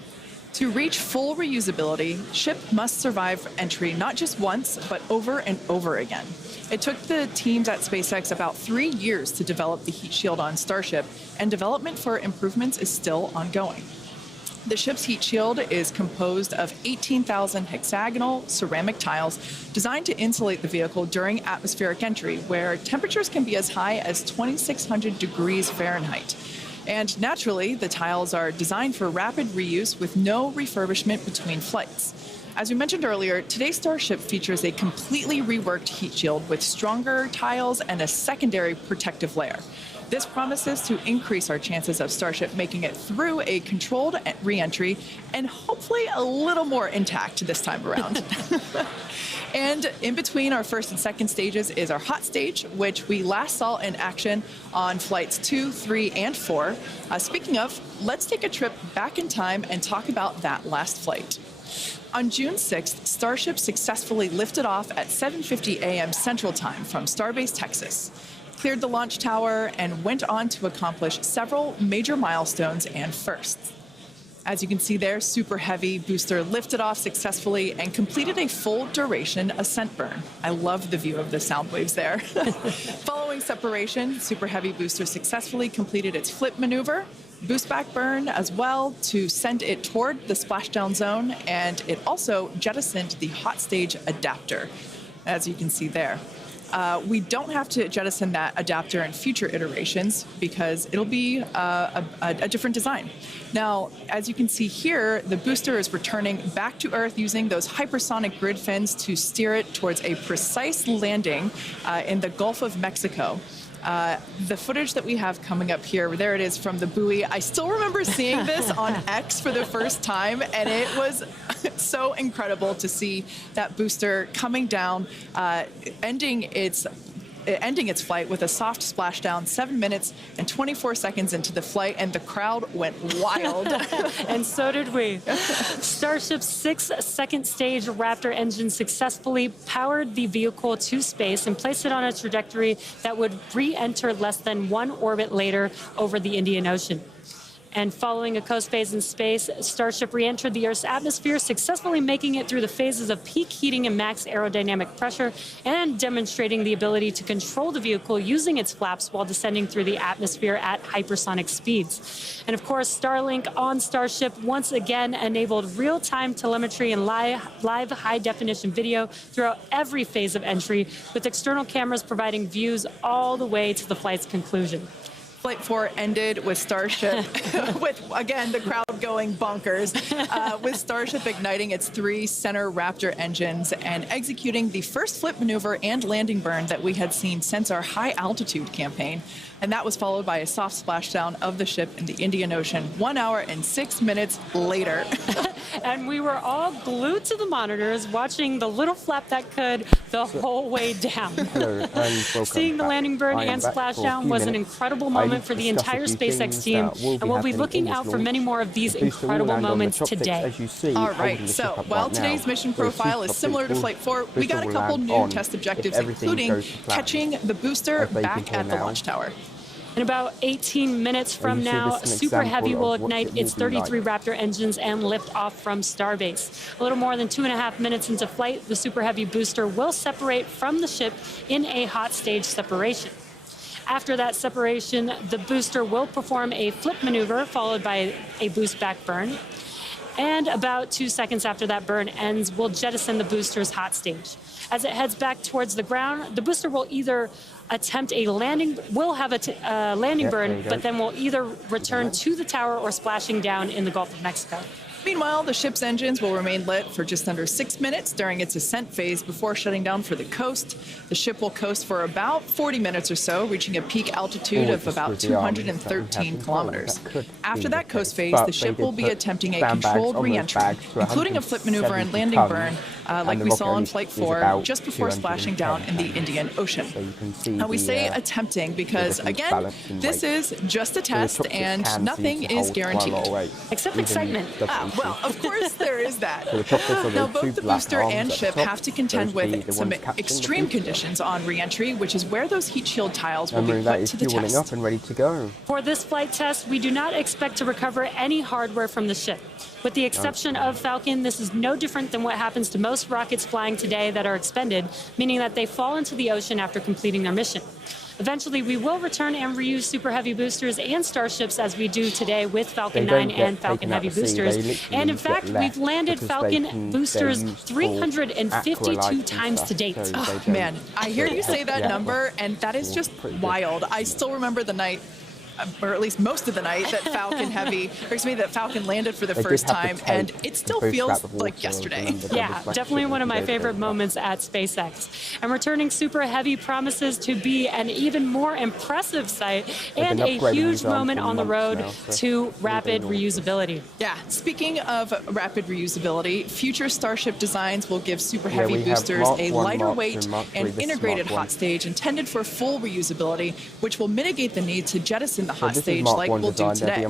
To reach full reusability, ship must survive entry not just once, but over and over again. It took the teams at SpaceX about 3 years to develop the heat shield on Starship, and development for improvements is still ongoing. The ship's heat shield is composed of 18,000 hexagonal ceramic tiles designed to insulate the vehicle during atmospheric entry, where temperatures can be as high as 2,600 degrees Fahrenheit. And naturally, the tiles are designed for rapid reuse with no refurbishment between flights. As we mentioned earlier, today's Starship features a completely reworked heat shield with stronger tiles and a secondary protective layer. This promises to increase our chances of Starship making it through a controlled re-entry and hopefully a little more intact this time around. And in between our first and second stages is our hot stage, which we last saw in action on flights 2, 3, and 4. Speaking of, let's take a trip back in time and talk about that last flight. On June 6th, Starship successfully lifted off at 7:50 a.m. Central Time from Starbase, Texas, cleared the launch tower, and went on to accomplish several major milestones and firsts. As you can see there, Super Heavy booster lifted off successfully and completed a full duration ascent burn. I love the view of the sound waves there. Following separation, Super Heavy booster successfully completed its flip maneuver, boost back burn as well to send it toward the splashdown zone, and it also jettisoned the hot stage adapter, as you can see there. We don't have to jettison that adapter in future iterations because it'll be a different design. Now, as you can see here, the booster is returning back to Earth using those hypersonic grid fins to steer it towards a precise landing in the Gulf of Mexico. The footage that we have coming up here, there it is from the buoy. I still remember seeing this on X for the first time, and it was so incredible to see that booster coming down, ending its flight with a soft splashdown 7 minutes and 24 seconds into the flight, and the crowd went wild. And so did we. Starship's 6th second stage Raptor engine successfully powered the vehicle to space and placed it on a trajectory that would re-enter less than 1 orbit later over the Indian Ocean. And following a coast phase in space, Starship re-entered the Earth's atmosphere, successfully making it through the phases of peak heating and max aerodynamic pressure, and demonstrating the ability to control the vehicle using its flaps while descending through the atmosphere at hypersonic speeds. And of course, Starlink on Starship once again enabled real-time telemetry and live high-definition video throughout every phase of entry, with external cameras providing views all the way to the flight's conclusion. Flight 4 ended with Starship, with, again, the crowd going bonkers, with Starship igniting its 3 center Raptor engines and executing the first flip maneuver and landing burn that we had seen since our high-altitude campaign. And that was followed by a soft splashdown of the ship in the Indian Ocean 1 hour and 6 minutes later. And we were all glued to the monitors, watching the little flap that could the whole way down. Seeing the landing burn and splashdown was an incredible moment for the entire SpaceX team, and we'll be looking out for many more of these incredible moments today. All right, so while today's mission profile is similar to Flight 4, we got a couple new test objectives, including catching the booster back at the launch tower. In about 18 minutes from now, Super Heavy will ignite its 33 Raptor engines and lift off from Starbase. A little more than 2.5 minutes into flight, the Super Heavy booster will separate from the ship in a hot stage separation. After that separation, the booster will perform a flip maneuver followed by a boost back burn. And about 2 seconds after that burn ends, we'll jettison the booster's hot stage. As it heads back towards the ground, the booster will either attempt a landing, landing burn, but then will either return to the tower or splashing down in the Gulf of Mexico. Meanwhile, the ship's engines will remain lit for just under 6 minutes during its ascent phase before shutting down for the coast. The ship will coast for about 40 minutes or so, reaching a peak altitude of about 213 kilometers. After that coast phase, the ship will be attempting a controlled re-entry, including a flip maneuver and landing burn, like we saw on Flight 4, just before splashing down in the Indian Ocean. Now, we say attempting because, again, this is just a test and nothing is guaranteed. Except excitement. Well, of course there is that. Now, both the booster and ship have to contend with some extreme conditions on re-entry, which is where those heat shield tiles will be put to the test. For this flight test, we do not expect to recover any hardware from the ship. With the exception of Falcon, this is no different than what happens to most rockets flying today that are expended, meaning that they fall into the ocean after completing their mission. Eventually, we will return and reuse Super Heavy boosters and Starships as we do today with Falcon 9 and Falcon Heavy boosters. And in fact, we've landed Falcon boosters 352 times to date. Oh, man, I hear you say that number, and that is just wild. I still remember the night or at least most of the night, that that Falcon landed for the first time, and it still feels like yesterday. Yeah, definitely one of my favorite moments at SpaceX. And returning Super Heavy promises to be an even more impressive sight and a huge moment on the road to rapid reusability. Yeah, speaking of rapid reusability, future Starship designs will give Super Heavy boosters a lighter weight and integrated hot stage intended for full reusability, which will mitigate the need to jettison the hot stage like we'll do today.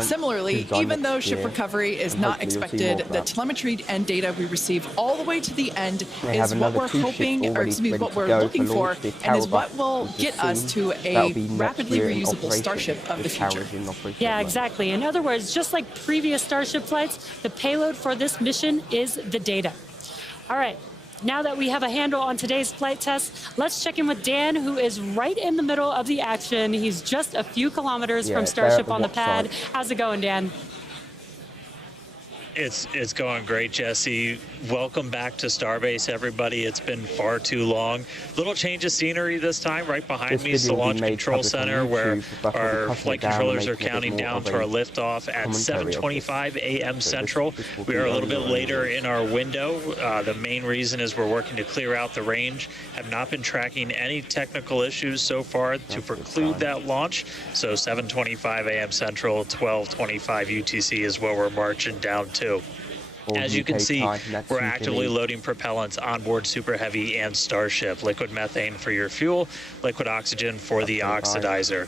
Similarly, even though ship recovery is not expected, the telemetry and data we receive all the way to the end is what we're hoping, or excuse me, what we're looking for, and is what will get us to a rapidly reusable Starship of the future. Yeah, exactly. In other words, just like previous Starship flights, the payload for this mission is the data. All right. Now that we have a handle on today's flight test, let's check in with Dan, who is right in the middle of the action. He's just a few kilometers from Starship on the pad. How's it going, Dan? It's going great, Jesse. Welcome back to Starbase, everybody. It's been far too long. Little change of scenery this time. Right behind me is the Launch Control Center, where our flight controllers are counting down to our liftoff at 7:25 a.m. Central. We are a little bit later in our window. The main reason is we're working to clear out the range. Have not been tracking any technical issues so far to preclude that launch. So 7:25 a.m. Central, 12:25 UTC is where we're marching down to. As you can see, we're actively loading propellants on board Super Heavy and Starship. Liquid methane for your fuel, liquid oxygen for the oxidizer.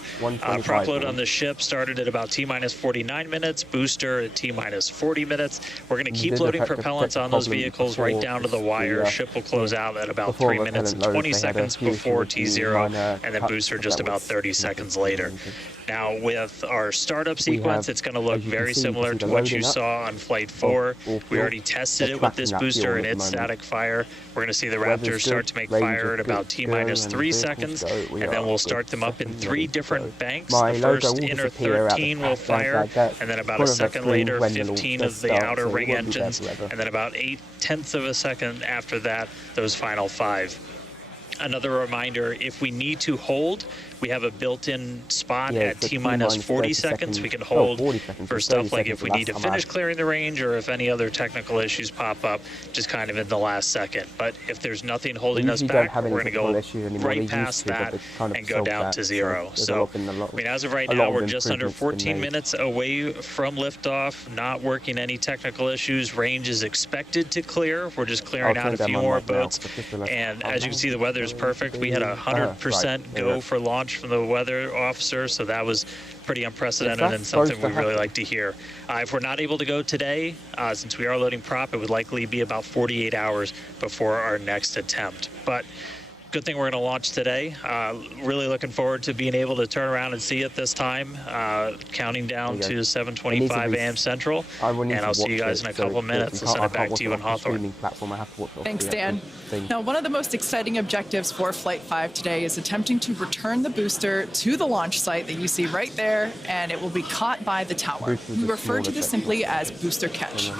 Prop load on the ship started at about T-minus 49 minutes, booster at T-minus 40 minutes. We're going to keep loading propellants on those vehicles right down to the wire. Ship will close out at about 3 minutes and 20 seconds before T0, and then booster just about 30 seconds later. Now, with our startup sequence, it's going to look very similar to what you saw on Flight 4. We already tested it with this booster and its static fire. We're going to see the Raptors start to make fire at about T-minus 3 seconds, and then we'll start them up in 3 different banks. The first inner 13 will fire, and then about a second later, 15 of the outer ring engines, and then about 0.8 of a second after that, those final 5. Another reminder, if we need to hold, we have a built-in spot at T-minus 40 seconds. We can hold for stuff like if we need to finish clearing the range or if any other technical issues pop up, just kind of in the last second. But if there's nothing holding us back, we're going to go right past that and go down to 0. So, I mean, as of right now, we're just under 14 minutes away from liftoff, not working any technical issues. Range is expected to clear. We're just clearing out a few more boats. And as you can see, the weather is perfect. We had 100% go for launch from the weather officer, so that was pretty unprecedented and something we really like to hear. If we're not able to go today, since we are loading prop, it would likely be about 48 hours before our next attempt. But good thing we're going to launch today. Really looking forward to being able to turn around and see it this time. Counting down to 7:25 a.m. Central, and I'll see you guys in a couple of minutes. I'll send it back to you in Hawthorne. Thanks, Dan. Now, one of the most exciting objectives for Flight 5 today is attempting to return the booster to the launch site that you see right there, and it will be caught by the tower. We refer to this simply as booster catch.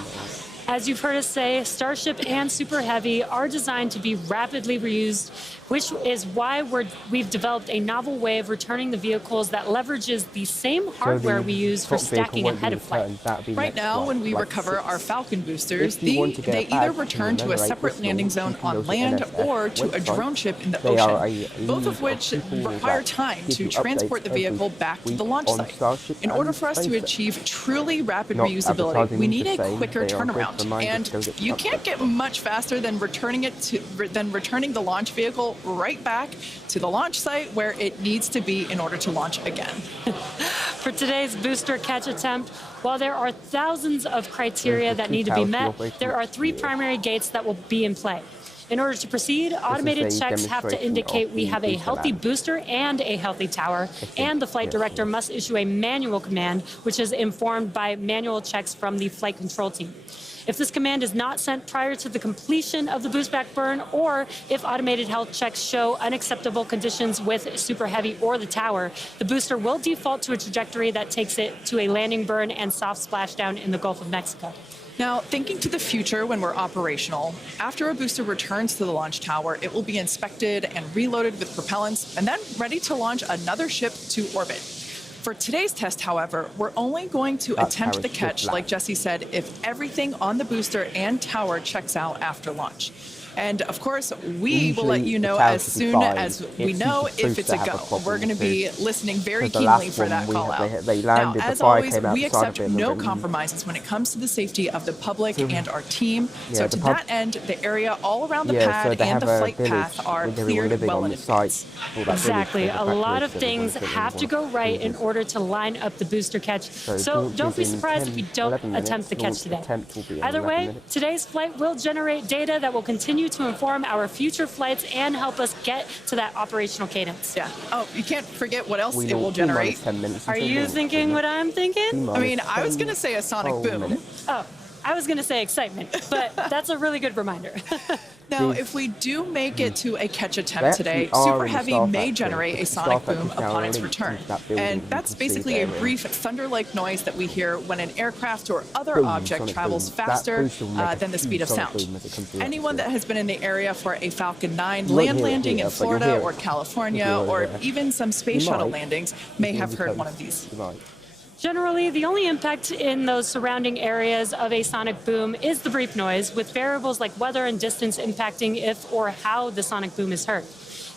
As you've heard us say, Starship and Super Heavy are designed to be rapidly reused, which is why we've developed a novel way of returning the vehicles that leverages the same hardware we use for stacking ahead of flight. Right now, when we recover our Falcon boosters, they either return to a separate landing zone on land or to a drone ship in the ocean, both of which require time to transport the vehicle back to the launch site. In order for us to achieve truly rapid reusability, we need a quicker turnaround. And you can't get much faster than returning the launch vehicle right back to the launch site where it needs to be in order to launch again. For today's booster catch attempt, while there are thousands of criteria that need to be met, there are 3 primary gates that will be in play. In order to proceed, automated checks have to indicate we have a healthy booster and a healthy tower, and the flight director must issue a manual command, which is informed by manual checks from the flight control team. If this command is not sent prior to the completion of the boost back burn, or if automated health checks show unacceptable conditions with Super Heavy or the tower, the booster will default to a trajectory that takes it to a landing burn and soft splashdown in the Gulf of Mexico. Now, thinking to the future when we're operational, after a booster returns to the launch tower, it will be inspected and reloaded with propellants and then ready to launch another ship to orbit. For today's test, however, we're only going to attempt the catch, like Jesse said, if everything on the booster and tower checks out after launch. And of course, we will let you know as soon as we know if it's a go. We're going to be listening very keenly for that call out. Now, as always, we accept no compromises when it comes to the safety of the public and our team. So to that end, the area all around the pad and the flight path are cleared well in advance. Exactly. A lot of things have to go right in order to line up the booster catch. So don't be surprised if we don't attempt the catch today. Either way, today's flight will generate data that will continue to inform our future flights and help us get to that operational cadence. Yeah. Oh, you can't forget what else it will generate. Are you thinking what I'm thinking? I mean, I was going to say a sonic boom. Oh, I was going to say excitement, but that's a really good reminder. Now, if we do make it to a catch attempt today, Super Heavy may generate a sonic boom upon its return. And that's basically a brief thunder-like noise that we hear when an aircraft or other object travels faster than the speed of sound. Anyone that has been in the area for a Falcon 9 land landing in Florida or California, or even some space shuttle landings, may have heard one of these. Generally, the only impact in those surrounding areas of a sonic boom is the brief noise, with variables like weather and distance impacting if or how the sonic boom is heard.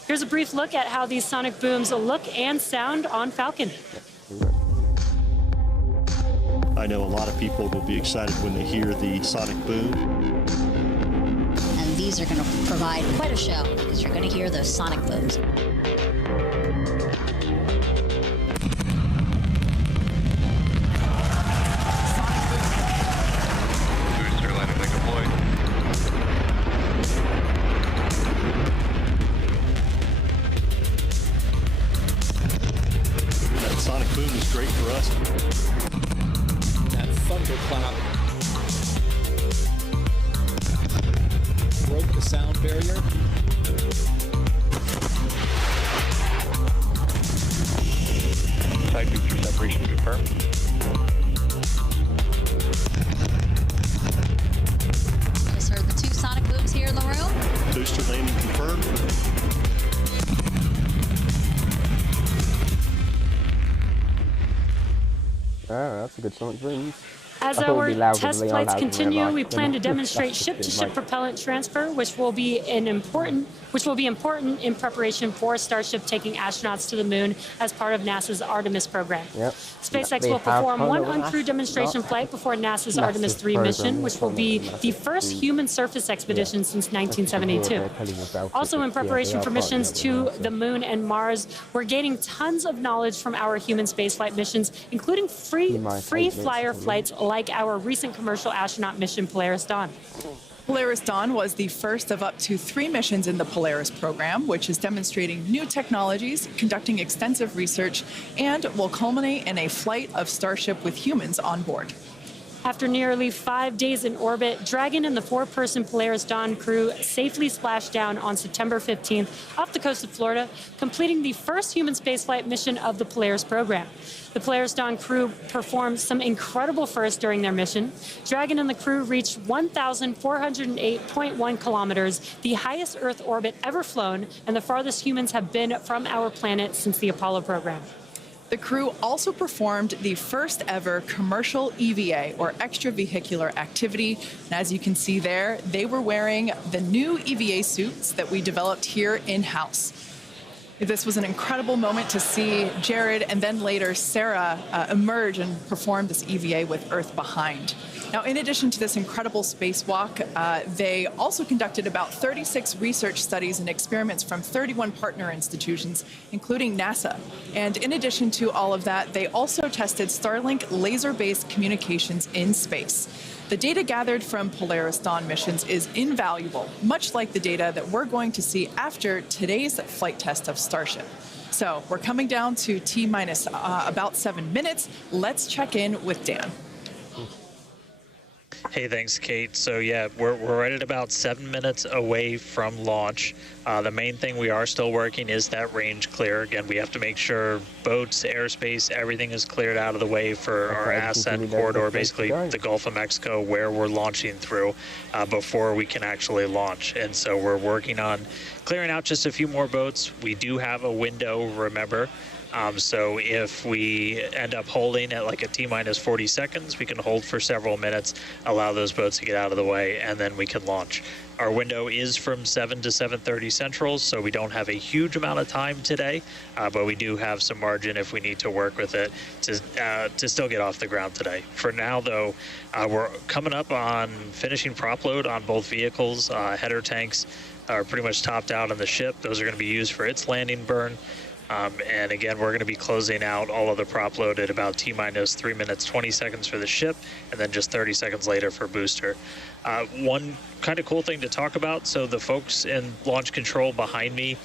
Here's a brief look at how these sonic booms look and sound on Falcon. I know a lot of people will be excited when they hear the sonic boom. And these are going to provide quite a show because you're going to hear those sonic booms. Sonic boom is great for us. That thunderclap broke the sound barrier. Type booster separation confirmed. Just heard the 2 sonic booms here in the room. Booster landing confirmed. Oh, that's a good sonic boom. As our test flights continue, we plan to demonstrate ship-to-ship propellant transfer, which will be important in preparation for Starship taking astronauts to the moon as part of NASA's Artemis program. SpaceX will perform one uncrewed demonstration flight before NASA's Artemis 3 mission, which will be the first human surface expedition since 1972. Also, in preparation for missions to the moon and Mars, we're gaining tons of knowledge from our human spaceflight missions, including free flyer flights like our recent commercial astronaut mission Polaris Dawn. Polaris Dawn was the first of up to 3 missions in the Polaris program, which is demonstrating new technologies, conducting extensive research, and will culminate in a flight of Starship with humans on board. After nearly 5 days in orbit, Dragon and the 4-person Polaris Dawn crew safely splashed down on September 15th off the coast of Florida, completing the first human spaceflight mission of the Polaris program. The Polaris Dawn crew performed some incredible firsts during their mission. Dragon and the crew reached 1,408.1 kilometers, the highest Earth orbit ever flown, and the farthest humans have been from our planet since the Apollo program. The crew also performed the first ever commercial EVA, or extravehicular activity. And as you can see there, they were wearing the new EVA suits that we developed here in-house. This was an incredible moment to see Jared and then later Sarah emerge and perform this EVA with Earth behind. Now, in addition to this incredible spacewalk, they also conducted about 36 research studies and experiments from 31 partner institutions, including NASA. And in addition to all of that, they also tested Starlink laser-based communications in space. The data gathered from Polaris Dawn missions is invaluable, much like the data that we're going to see after today's flight test of Starship. So we're coming down to T-minus about 7 minutes. Let's check in with Dan. Hey, thanks, Kate. So yeah, we're right at about 7 minutes away from launch. The main thing we are still working is that range clear. Again, we have to make sure boats, airspace, everything is cleared out of the way for our ascent corridor, basically the Gulf of Mexico, where we're launching through before we can actually launch. And so we're working on clearing out just a few more boats. We do have a window, remember, So if we end up holding at like a T-minus 40 seconds, we can hold for several minutes, allow those boats to get out of the way, and then we can launch. Our window is from 7 to 7:30 Central, so we don't have a huge amount of time today, but we do have some margin if we need to work with it to still get off the ground today. For now, though, we're coming up on finishing prop load on both vehicles. Header tanks are pretty much topped out on the ship. Those are going to be used for its landing burn. And again, we're going to be closing out all of the prop load at about T-minus 3 minutes, 20 seconds for the ship, and then just 30 seconds later for booster. One kind of cool thing to talk about, so the folks in launch control behind me,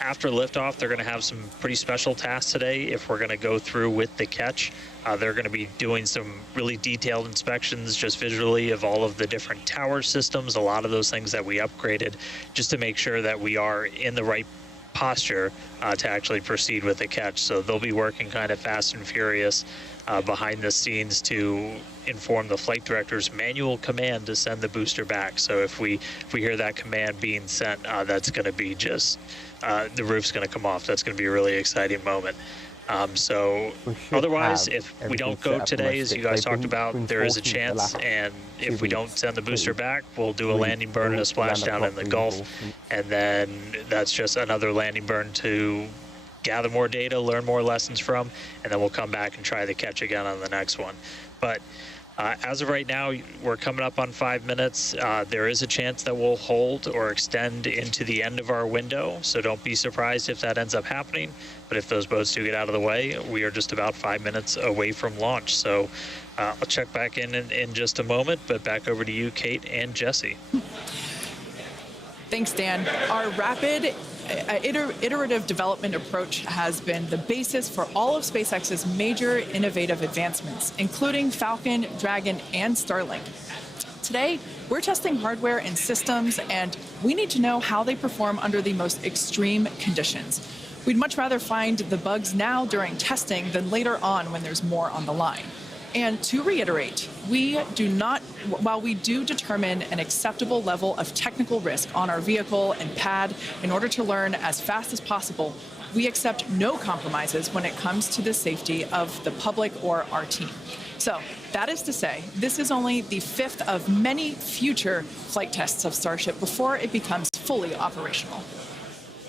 after liftoff, they're going to have some pretty special tasks today. If we're going to go through with the catch, they're going to be doing some really detailed inspections just visually of all of the different tower systems, a lot of those things that we upgraded, just to make sure that we are in the right posture to actually proceed with the catch. So they'll be working kind of fast and furious behind the scenes to inform the flight director's manual command to send the booster back. So if we hear that command being sent, that's going to be just the roof's going to come off. That's going to be a really exciting moment. So otherwise, if we don't go today, as you guys talked about, there is a chance, and if we don't send the booster back, we'll do a landing burn and a splashdown in the Gulf, and then that's just another landing burn to gather more data, learn more lessons from, and then we'll come back and try the catch again on the next one. But as of right now, we're coming up on 5 minutes. There is a chance that we'll hold or extend into the end of our window, so don't be surprised if that ends up happening. But if those boats do get out of the way, we are just about 5 minutes away from launch. So I'll check back in just a moment, but back over to you, Kate and Jesse. Thanks, Dan. Our rapid iterative development approach has been the basis for all of SpaceX's major innovative advancements, including Falcon, Dragon, and Starlink. Today, we're testing hardware and systems, and we need to know how they perform under the most extreme conditions. We'd much rather find the bugs now during testing than later on when there's more on the line. And to reiterate, while we do determine an acceptable level of technical risk on our vehicle and pad in order to learn as fast as possible, we accept no compromises when it comes to the safety of the public or our team. So that is to say, this is only the 5th of many future flight tests of Starship before it becomes fully operational.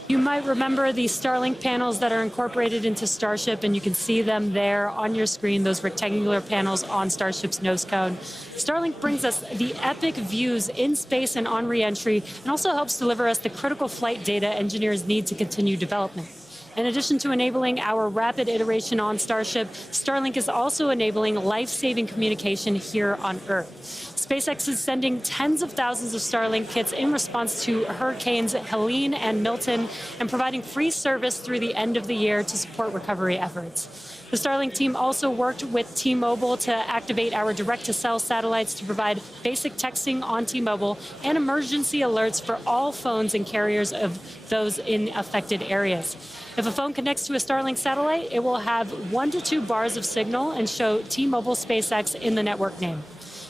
You might remember the Starlink panels that are incorporated into Starship, and you can see them there on your screen, those rectangular panels on Starship's nose cone. Starlink brings us the epic views in space and on re-entry, and also helps deliver us the critical flight data engineers need to continue development. In addition to enabling our rapid iteration on Starship, Starlink is also enabling life-saving communication here on Earth. SpaceX is sending tens of thousands of Starlink kits in response to Hurricanes Helene and Milton, and providing free service through the end of the year to support recovery efforts. The Starlink team also worked with T-Mobile to activate our direct-to-cell satellites to provide basic texting on T-Mobile and emergency alerts for all phones and carriers of those in affected areas. If a phone connects to a Starlink satellite, it will have 1 to 2 bars of signal and show T-Mobile SpaceX in the network name.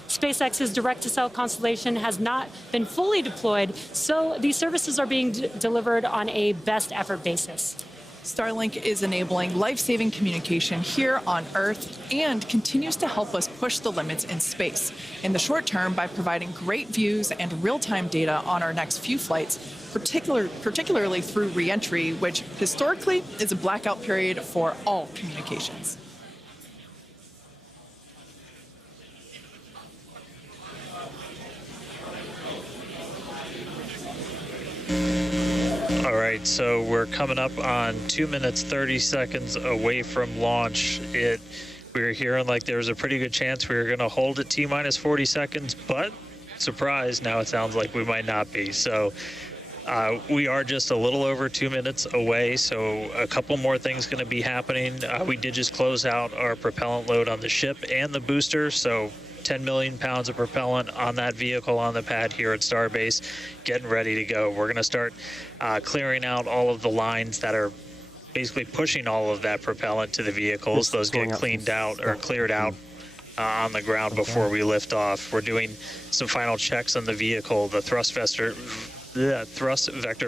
SpaceX's direct-to-cell constellation has not been fully deployed, so these services are being delivered on a best-effort basis. Starlink is enabling life-saving communication here on Earth and continues to help us push the limits in space. In the short term, by providing great views and real-time data on our next few flights, particularly through re-entry, which historically is a blackout period for all communications. All right, so we're coming up on 2 minutes, 30 seconds away from launch. We were hearing like there was a pretty good chance we were going to hold at T-minus 40 seconds, but surprise, now it sounds like we might not be. So we are just a little over 2 minutes away, so a couple more things going to be happening. We did just close out our propellant load on the ship and the booster, so 10 million pounds of propellant on that vehicle on the pad here at Starbase, getting ready to go. We're going to start clearing out all of the lines that are basically pushing all of that propellant to the vehicles. Those get cleaned out or cleared out on the ground before we lift off. We're doing some final checks on the vehicle, the thrust vector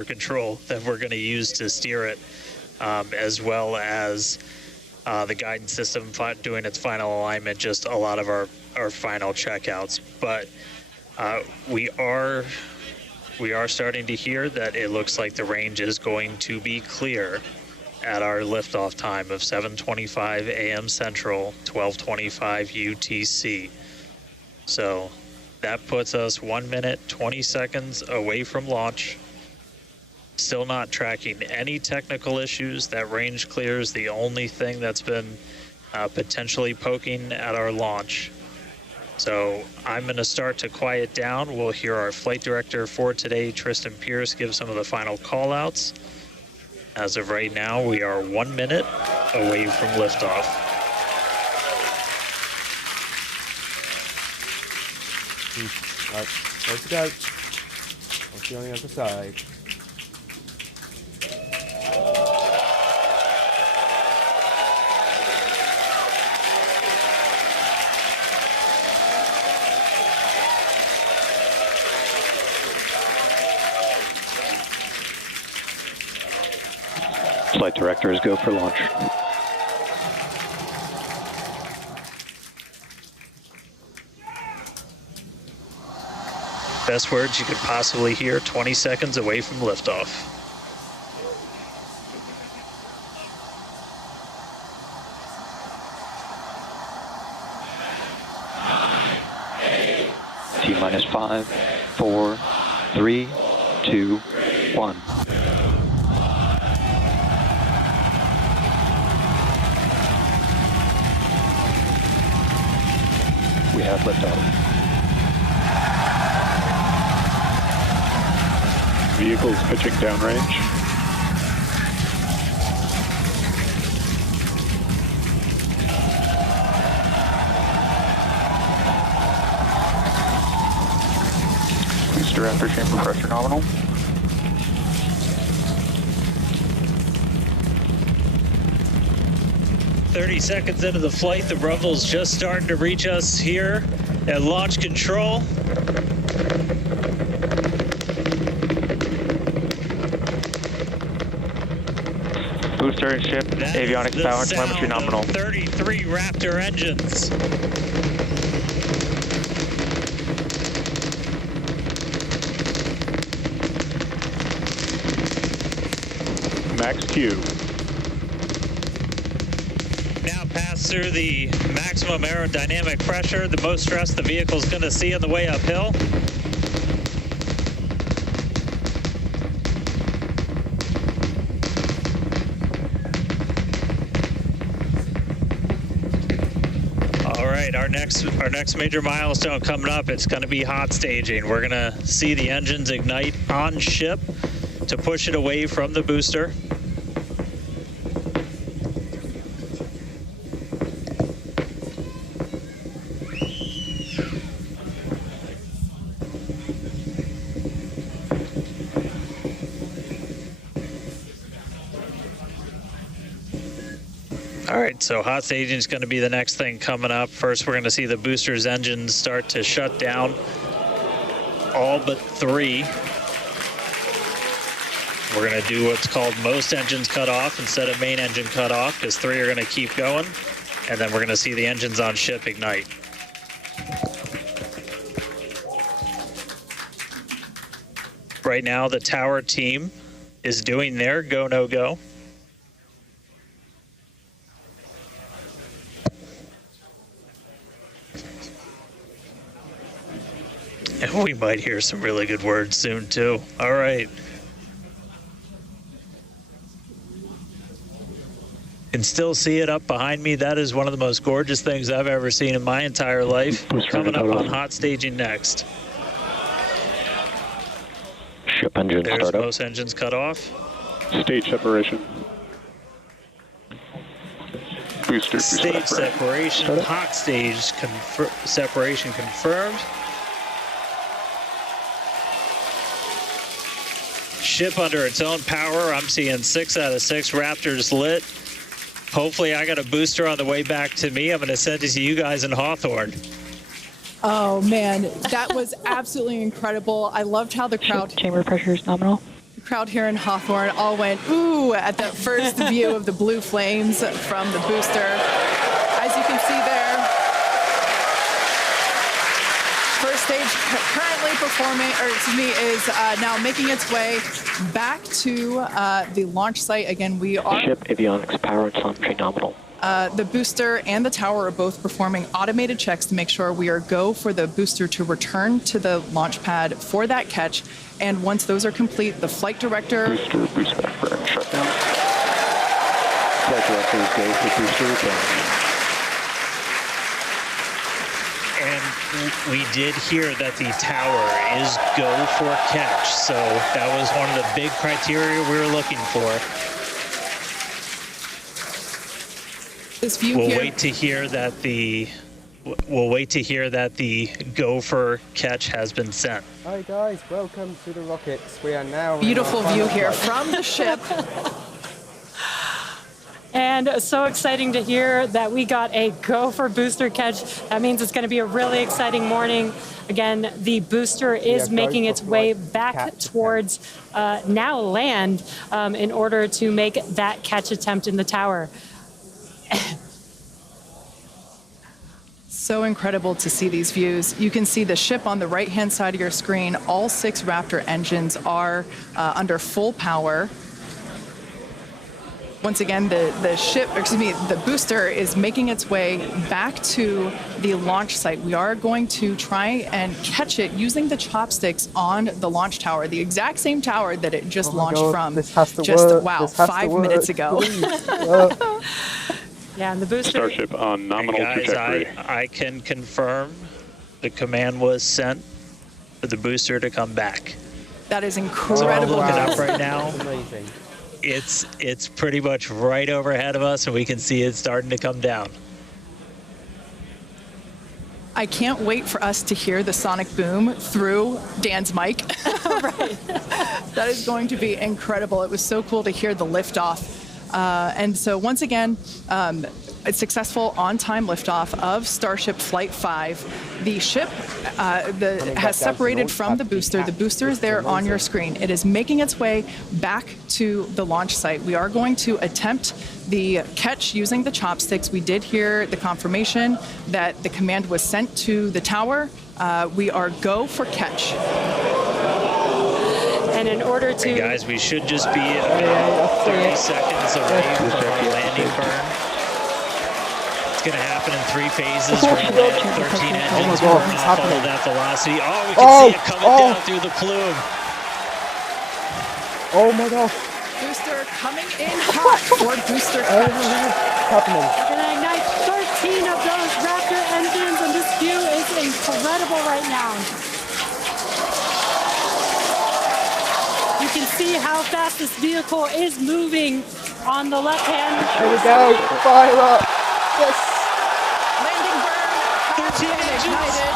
control that we're going to use to steer it as well as the guidance system doing its final alignment, just a lot of our final checkouts. But we are starting to hear that it looks like the range is going to be clear at our liftoff time of 7:25 a.m. Central, 12:25 UTC. So that puts us 1 minute, 20 seconds away from launch. Still not tracking any technical issues. That range clear is the only thing that's been potentially poking at our launch. So I'm going to start to quiet down. We'll hear our flight director for today, Tristan Pierce, give some of the final call-outs. As of right now, we are 1 minute away from liftoff. Right, ready to go. I'll see you on the other side. Flight directors go for launch. Best words you could possibly hear 20 seconds away from liftoff. T-minus 5, 4, 3, 2, 1. We have liftoff. Vehicles pitching downrange. Booster after chamber pressure nominal. "30 seconds into the flight, the rumble's just starting to reach us here at launch control. Booster and ship, avionics power, telemetry nominal. 33 Raptor engines. Max Q. Now pass through the maximum aerodynamic pressure, the most stress the vehicle's going to see on the way uphill. Our next major milestone coming up, it's going to be hot staging. We're going to see the engines ignite on ship to push it away from the booster. All right, so hot staging is going to be the next thing coming up. First, we're going to see the booster's engines start to shut down, all but 3. We're going to do what's called most engines cut off instead of main engine cut off, because 3 are going to keep going, and then we're going to see the engines on ship ignite. Right now, the tower team is doing their go, no go. And we might hear some really good words soon, too. All right. Can still see it up behind me. That is one of the most gorgeous things I've ever seen in my entire life. Coming up on hot staging next. Ship engine There's startup. most engines cut off. Stage separation. Booster Stage separation. Startup. Hot stage separation confirmed. Ship under its own power. I'm seeing 6 out of 6 Raptors lit. Hopefully I got a booster on the way back to me. I'm going to send it to you guys in Hawthorne. Oh man, that was absolutely incredible. I loved how the crowd chamber pressure is nominal. Crowd here in Hawthorne all went ooh at that first view of the blue flames from the booster. As you can see there, first stage currently performing, or excuse me, is now making its way back to the launch site. Again, we are... Ship avionics power and telemetry nominal. The booster and the tower are both performing automated checks to make sure we are go for the booster to return to the launch pad for that catch. And once those are complete, the flight director... Booster boost back burn shutdown. Flight director is go for booster return. And we did hear that the tower is go for catch. So that was one of the big criteria we were looking for. This view We'll here... wait to hear that the go for catch has been sent. Hi guys, welcome to the rockets. We are now... Beautiful view here from the ship. And so exciting to hear that we got a go for booster catch. That means it's going to be a really exciting morning. Again, the booster is making its way back towards now land in order to make that catch attempt in the tower. So incredible to see these views. You can see the ship on the right-hand side of your screen. All 6 Raptor engines are under full power. Once again, the booster is making its way back to the launch site. We are going to try and catch it using the chopsticks on the launch tower, the exact same tower that it just launched from just 5 minutes ago. Yeah, and the booster... Starship on nominal trajectory. I can confirm the command was sent for the booster to come back. That is incredible. Look it up right now. Amazing. It's pretty much right overhead of us, and we can see it starting to come down. I can't wait for us to hear the sonic boom through Dan's mic. Right. That is going to be incredible. It was so cool to hear the liftoff. And so once again, a successful on-time liftoff of Starship Flight 5. The ship has separated from the booster. The booster is there on your screen. It is making its way back to the launch site. We are going to attempt the catch using the chopsticks. We did hear the confirmation that the command was sent to the tower. We are go for catch. And in order to... And guys, we should just be about 30 seconds away from our landing burn. It's going to happen in 3 phases. We're going to land 13 engines. Oh my God, burn it's off all happening. that velocity. Oh, we can see it coming down through the plume. Oh my gosh. Booster coming in hot for booster catch. It's happening. We're going to ignite 13 of those Raptor engines, and this view is incredible right now. You can see how fast this vehicle is moving on the left hand. Here we go. Fire up. Yes. Landing burn has been ignited.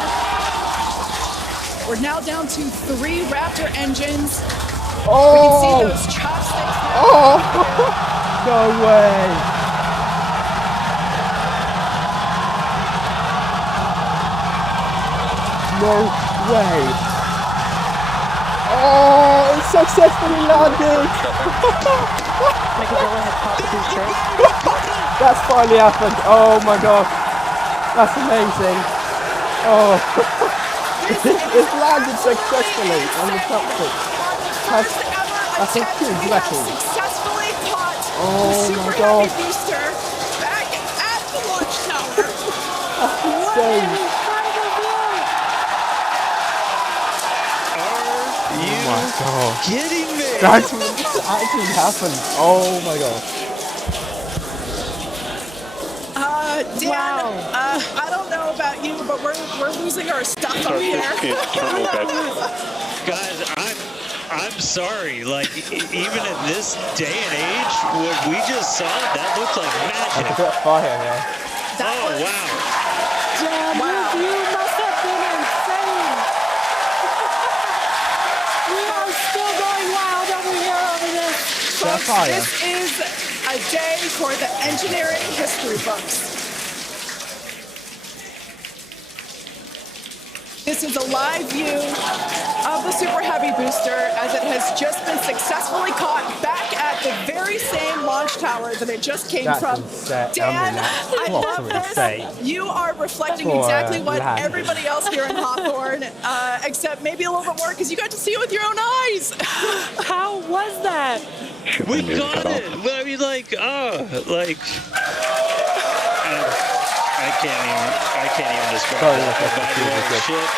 We're now down to 3 Raptor engines. Oh. We can see those chopsticks. Oh. No way. No way. Oh, it's successfully landed. That's finally happened. Oh my gosh. That's amazing. Oh. It's landed successfully on the chopstick. That's a huge record. Successfully caught the Oh super my heavy gosh. booster back at the launch tower. That's insane. Oh my god. Kidding me? That's actually happened. Oh my god. Dan, I don't know about you, but we're losing our stuff up here. Internal guidance. Guys, I'm sorry. Like, even in this day and age, what we just saw, that looked like magic. It's a bit of fire here. Oh, wow. Dan, this view must have been insane. We are still going wild over here over this. Folks, fire. this is a day for the engineering history books. This is a live view of the Super Heavy booster as it has just been successfully caught back at the very same launch tower that it just came from. Dan, I love this. You are reflecting exactly what everybody else here in Hawthorne, except maybe a little bit more because you got to see it with your own eyes. How was that? We got it. I mean, like, I can't even describe it. Ship,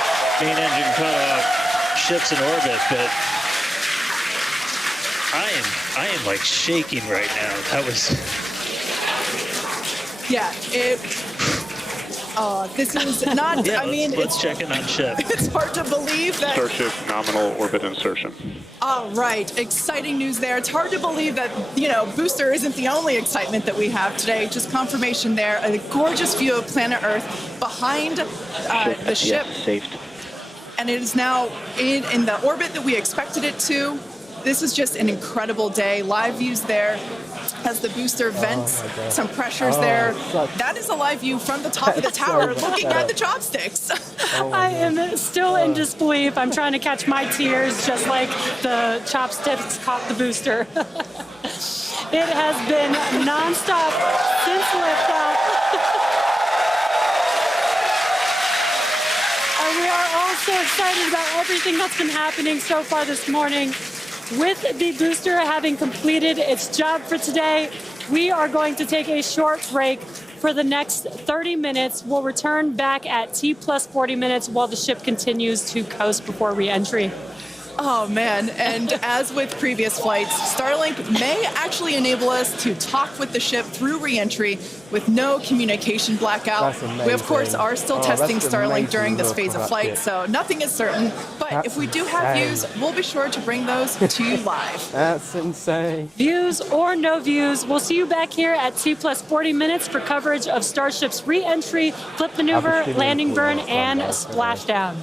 main engine cut off, ship's in orbit, but I am like shaking right now. That was. Yeah, this is not, yeah, I mean, let's check in on ship. It's hard to believe that. Starship nominal orbit insertion. All right, exciting news there. It's hard to believe that, booster isn't the only excitement that we have today. Just confirmation there. A gorgeous view of planet Earth behind the ship. Saved. And it is now in the orbit that we expected it to. This is just an incredible day. Live views there as the booster vents some pressures there. That is a live view from the top of the tower looking at the chopsticks. I am still in disbelief. I'm trying to catch my tears just like the chopsticks caught the booster. It has been nonstop since liftoff. And we are all so excited about everything that's been happening so far this morning. With the booster having completed its job for today, we are going to take a short break for the next 30 minutes. We'll return back at T plus 40 minutes while the ship continues to coast before re-entry. Oh, man. And as with previous flights, Starlink may actually enable us to talk with the ship through re-entry with no communication blackout. We, of course, are still testing Starlink during this phase of flight, so nothing is certain. But if we do have views, we'll be sure to bring those to you live. That's insane. Views or no views, we'll see you back here at T plus 40 minutes for coverage of Starship's re-entry, flip maneuver, landing burn, and splashdown.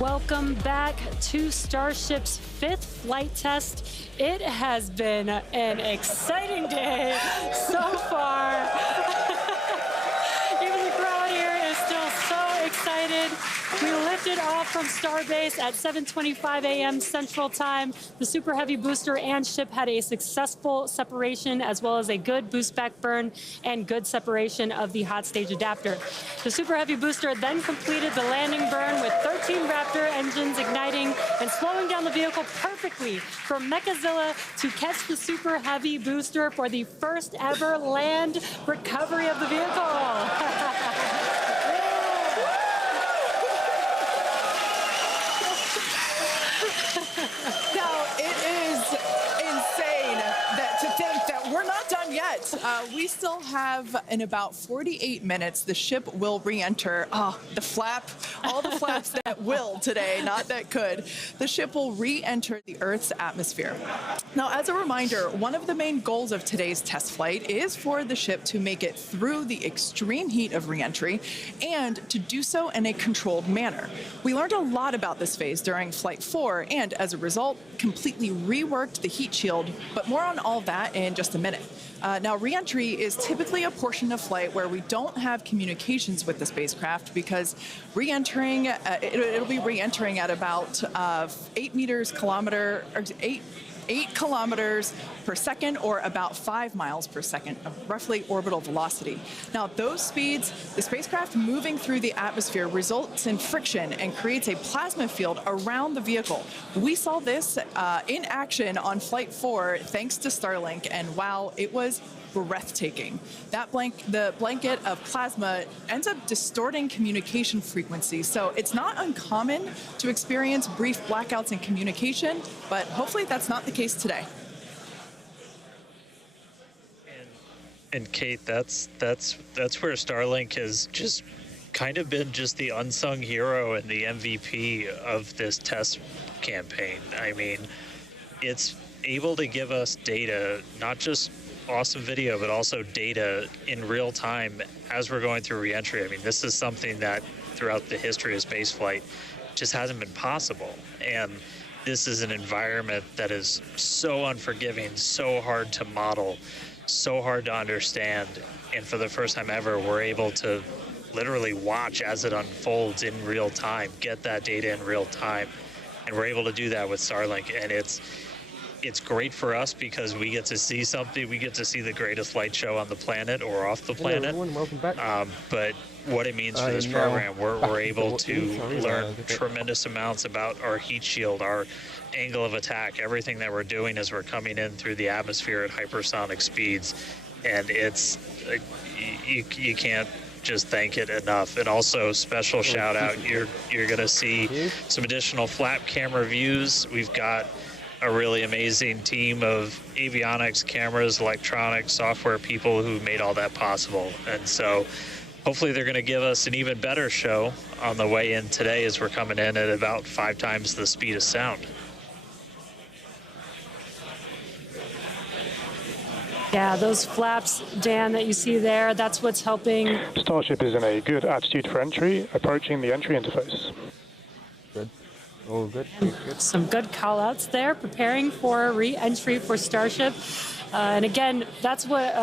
Welcome back to Starship's 5th flight test. It has been an exciting day so far. Even the crowd here is still so excited. We lifted off from Starbase at 7:25 a.m. Central Time. The Super Heavy booster and ship had a successful separation, as well as a good boost back burn and good separation of the hot stage adapter. The Super Heavy booster then completed the landing burn with 13 Raptor engines igniting and slowing down the vehicle perfectly for Mechazilla to catch the Super Heavy booster for the first ever land recovery of the vehicle. Now, it is insane to think that we're not done yet. We still have, in about 48 minutes, the ship will re-enter. The flap, all the flaps that will today, not that could. The ship will re-enter the Earth's atmosphere. Now, as a reminder, one of the main goals of today's test flight is for the ship to make it through the extreme heat of re-entry and to do so in a controlled manner. We learned a lot about this phase during Flight 4 and, as a result, completely reworked the heat shield, but more on all that in just a minute. Now, re-entry is typically a portion of flight where we don't have communications with the spacecraft because re-entering, it'll be re-entering at about 8 kilometers per second, or about 5 miles per second of roughly orbital velocity. Now, those speeds, the spacecraft moving through the atmosphere results in friction and creates a plasma field around the vehicle. We saw this in action on Flight 4 thanks to Starlink, and wow, it was breathtaking. The blanket of plasma ends up distorting communication frequencies, so it's not uncommon to experience brief blackouts in communication, but hopefully that's not the case today. And Kate, that's where Starlink has just kind of been just the unsung hero and the MVP of this test campaign. I mean, it's able to give us data, not just awesome video, but also data in real time as we're going through reentry. I mean, this is something that throughout the history of spaceflight just hasn't been possible. And this is an environment that is so unforgiving, so hard to model, so hard to understand. And for the first time ever, we're able to literally watch as it unfolds in real time, get that data in real time. And we're able to do that with Starlink. And it's great for us because we get to see something. We get to see the greatest light show on the planet or off the planet. Hello everyone, welcome back. But what it means for this program, we're able to learn tremendous amounts about our heat shield, our angle of attack, everything that we're doing as we're coming in through the atmosphere at hypersonic speeds. And it's you can't just thank it enough. And also special shout out, you're going to see some additional flap camera views. We've got a really amazing team of avionics, cameras, electronics, software people who made all that possible. And so hopefully they're going to give us an even better show on the way in today as we're coming in at about 5 times the speed of sound. Yeah, those flaps, Dan, that you see there, that's what's helping. Starship is in a good attitude for entry, approaching the entry interface. Good. All good. Some good call-outs there, preparing for re-entry for Starship. And again, that's what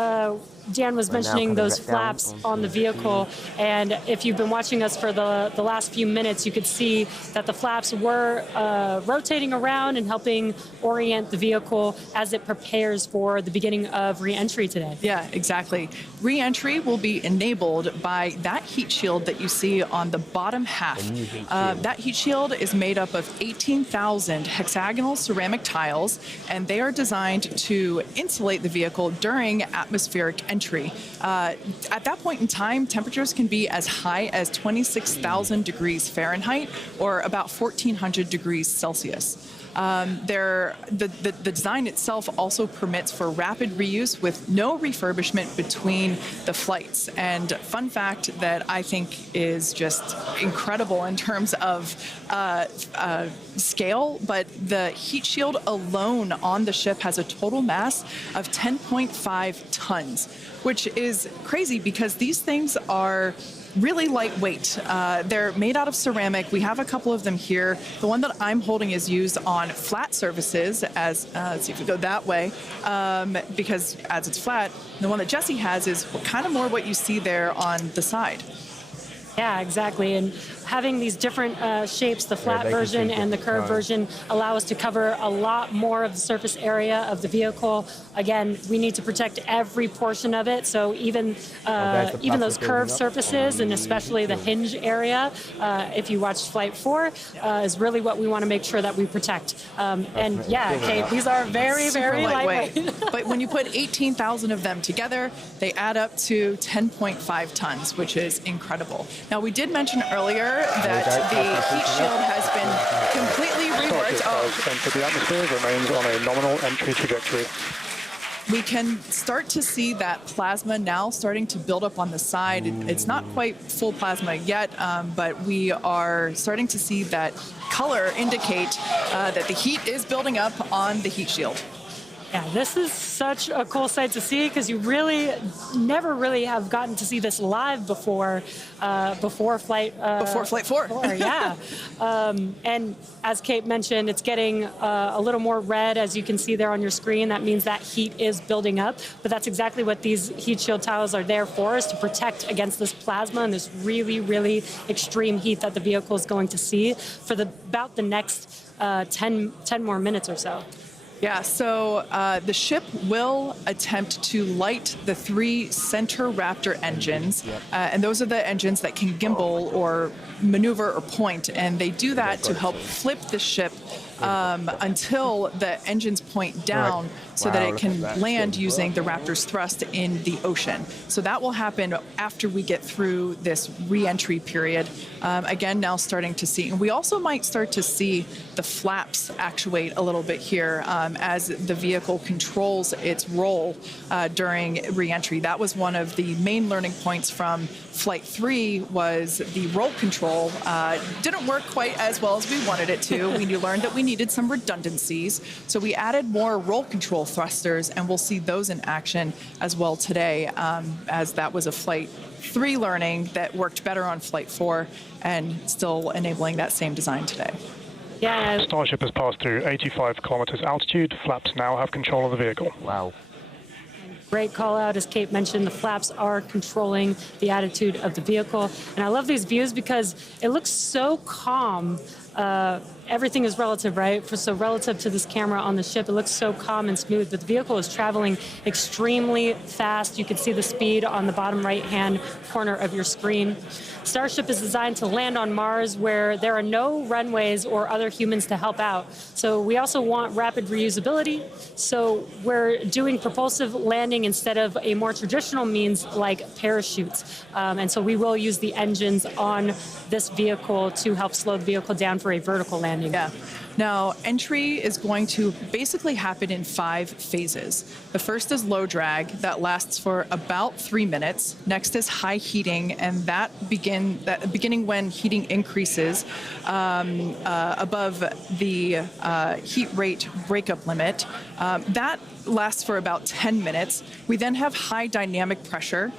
Dan was mentioning, those flaps on the vehicle. And if you've been watching us for the last few minutes, you could see that the flaps were rotating around and helping orient the vehicle as it prepares for the beginning of re-entry today. Yeah, exactly. Re-entry will be enabled by that heat shield that you see on the bottom half. That heat shield is made up of 18,000 hexagonal ceramic tiles, and they are designed to insulate the vehicle during atmospheric entry. At that point in time, temperatures can be as high as 26,000 degrees Fahrenheit or about 1,400 degrees Celsius. The design itself also permits for rapid reuse with no refurbishment between the flights. And fun fact that I think is just incredible in terms of scale, but the heat shield alone on the ship has a total mass of 10.5 tons, which is crazy because these things are really lightweight. They're made out of ceramic. We have a couple of them here. The one that I'm holding is used on flat surfaces, as let's see if we go that way, because as it's flat. The one that Jesse has is kind of more what you see there on the side. Yeah, exactly. And having these different shapes, the flat version and the curved version, allow us to cover a lot more of the surface area of the vehicle. Again, we need to protect every portion of it. So even those curved surfaces, and especially the hinge area, if you watched Flight 4, is really what we want to make sure that we protect. And yeah, Kate, these are very, very lightweight. But when you put 18,000 of them together, they add up to 10.5 tons, which is incredible. Now, we did mention earlier that the heat shield has been completely reworked. Starship has entered the atmosphere, remains on a nominal entry trajectory. We can start to see that plasma now starting to build up on the side. It's not quite full plasma yet, but we are starting to see that color indicate that the heat is building up on the heat shield. Yeah, this is such a cool sight to see because you really never really have gotten to see this live before Flight 4. Yeah, and as Kate mentioned, it's getting a little more red, as you can see there on your screen. That means that heat is building up, but that's exactly what these heat shield tiles are there for, is to protect against this plasma and this really, really extreme heat that the vehicle is going to see for about the next 10 more minutes or so. Yeah, so the ship will attempt to light the 3 center Raptor engines, and those are the engines that can gimbal or maneuver or point, and they do that to help flip the ship until the engines point down so that it can land using the Raptor's thrust in the ocean. So that will happen after we get through this re-entry period. Again, now starting to see, and we also might start to see the flaps actuate a little bit here as the vehicle controls its roll during re-entry. That was one of the main learning points from Flight 3, was the roll control didn't work quite as well as we wanted it to. We learned that we needed some redundancies, so we added more roll control thrusters, and we'll see those in action as well today, as that was a Flight 3 learning that worked better on Flight 4 and still enabling that same design today. Yeah. Starship has passed through 85 kilometers altitude. Flaps now have control of the vehicle. Wow. Great call out. As Kate mentioned, the flaps are controlling the attitude of the vehicle. And I love these views because it looks so calm. Everything is relative, right? So relative to this camera on the ship, it looks so calm and smooth, but the vehicle is traveling extremely fast. You can see the speed on the bottom right-hand corner of your screen. Starship is designed to land on Mars where there are no runways or other humans to help out. So we also want rapid reusability. So we're doing propulsive landing instead of a more traditional means like parachutes. And so we will use the engines on this vehicle to help slow the vehicle down for a vertical landing. Yeah. Now, entry is going to basically happen in 5 phases. The first is low drag, that lasts for about 3 minutes. Next is high heating, and beginning when heating increases above the heat rate breakup limit. That lasts for about 10 minutes. We then have high dynamic pressure.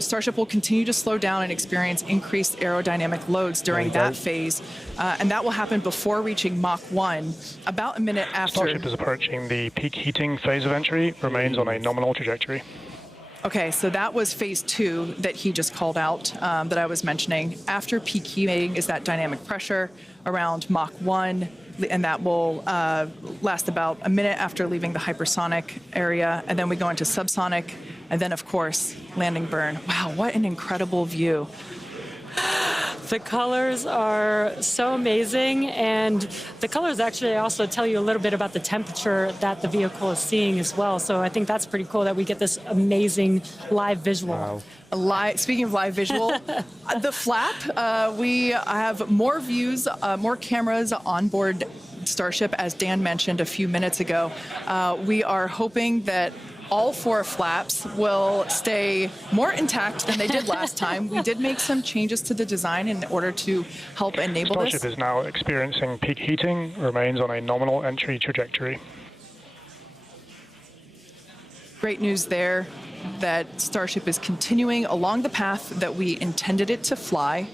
Starship will continue to slow down and experience increased aerodynamic loads during that phase, and that will happen before reaching Mach 1, about a minute after. Starship is approaching the peak heating phase of entry, remains on a nominal trajectory. Okay, so that was phase 2 that he just called out, that I was mentioning. After peak heating is that dynamic pressure around Mach 1, and that will last about a minute after leaving the hypersonic area, and then we go into subsonic, and then, of course, landing burn. Wow, what an incredible view. The colors are so amazing, and the colors actually also tell you a little bit about the temperature that the vehicle is seeing as well. So I think that's pretty cool that we get this amazing live visual. Wow. Speaking of live visual, the flap, we have more views, more cameras on board Starship, as Dan mentioned a few minutes ago. We are hoping that all 4 flaps will stay more intact than they did last time. We did make some changes to the design in order to help enable this. Starship is now experiencing peak heating, remains on a nominal entry trajectory. Great news there. that Starship is continuing along the path that we intended it to fly.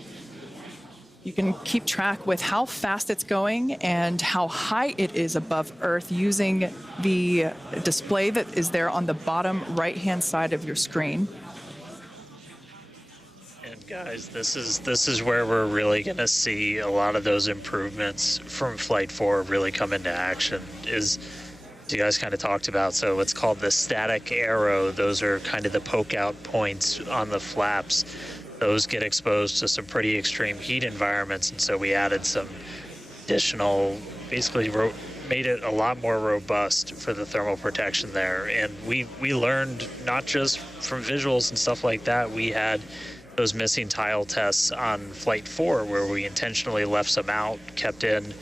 You can keep track with how fast it's going and how high it is above Earth using the display that is there on the bottom right-hand side of your screen. And guys, this is where we're really going to see a lot of those improvements from Flight 4 really come into action. Is you guys kind of talked about, so it's called the static arrow. Those are kind of the poke out points on the flaps. Those get exposed to some pretty extreme heat environments, and so we added some additional, basically made it a lot more robust for the thermal protection there. And we learned not just from visuals and stuff like that. We had those missing tile tests on Flight 4 where we intentionally left some out, kept in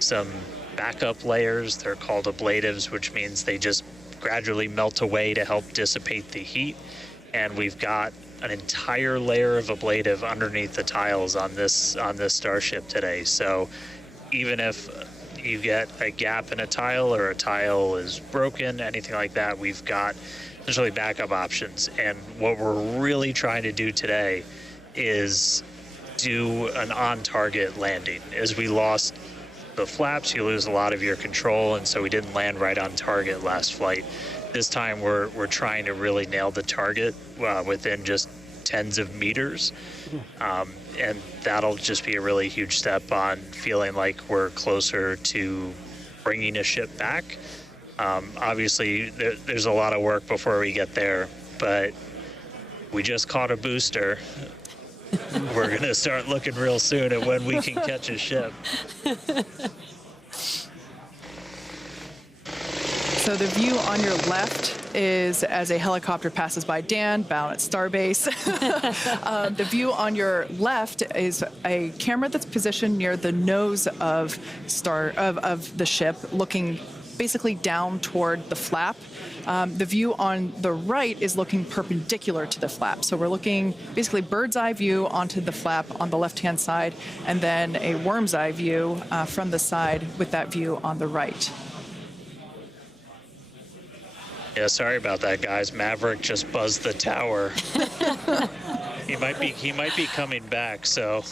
some backup layers. They're called ablatives, which means they just gradually melt away to help dissipate the heat. And we've got an entire layer of ablative underneath the tiles on this Starship today. So even if you get a gap in a tile or a tile is broken, anything like that, we've got essentially backup options. And what we're really trying to do today is do an on-target landing. As we lost the flaps, you lose a lot of your control, and so we didn't land right on target last flight. This time we're trying to really nail the target within just tens of meters, and that'll just be a really huge step on feeling like we're closer to bringing a ship back. Obviously, there's a lot of work before we get there, but we just caught a booster. We're going to start looking real soon at when we can catch a ship. So the view on your left is as a helicopter passes by Dan, bound at Starbase. The view on your left is a camera that's positioned near the nose of the ship, looking basically down toward the flap. The view on the right is looking perpendicular to the flap. So we're looking basically bird's eye view onto the flap on the left-hand side, and then a worm's eye view from the side with that view on the right. Yeah, sorry about that, guys. Maverick just buzzed the tower. He might be coming back, so.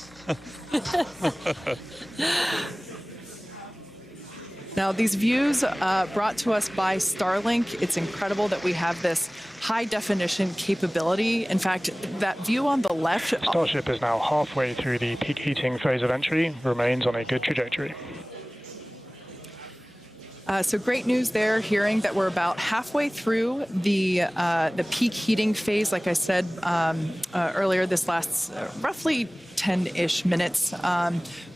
Now, these views brought to us by Starlink. It's incredible that we have this high-definition capability. In fact, that view on the left... Starship is now halfway through the peak heating phase of entry, remains on a good trajectory. So great news there, hearing that we're about halfway through the peak heating phase. Like I said earlier, this lasts roughly 10-ish minutes.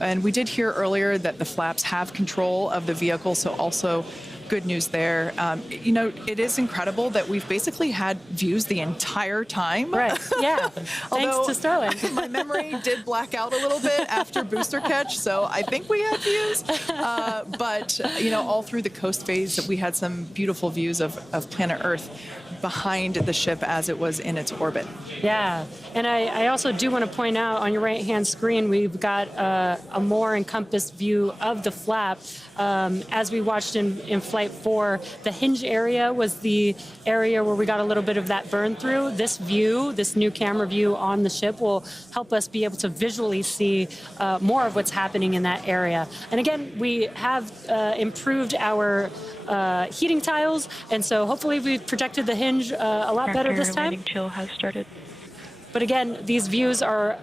And we did hear earlier that the flaps have control of the vehicle, so also good news there. You know, it is incredible that we've basically had views the entire time. Right, yeah. Thanks to Starlink. My memory did black out a little bit after booster catch, so I think we had views. But, you know, all through the coast phase, we had some beautiful views of planet Earth behind the ship as it was in its orbit. Yeah, and I also do want to point out on your right-hand screen, we've got a more encompassed view of the flap. As we watched in Flight 4, the hinge area was the area where we got a little bit of that burn through. This view, this new camera view on the ship, will help us be able to visually see more of what's happening in that area. And again, we have improved our heating tiles, and so hopefully we've protected the hinge a lot better this time. Chill has started. But again, these views are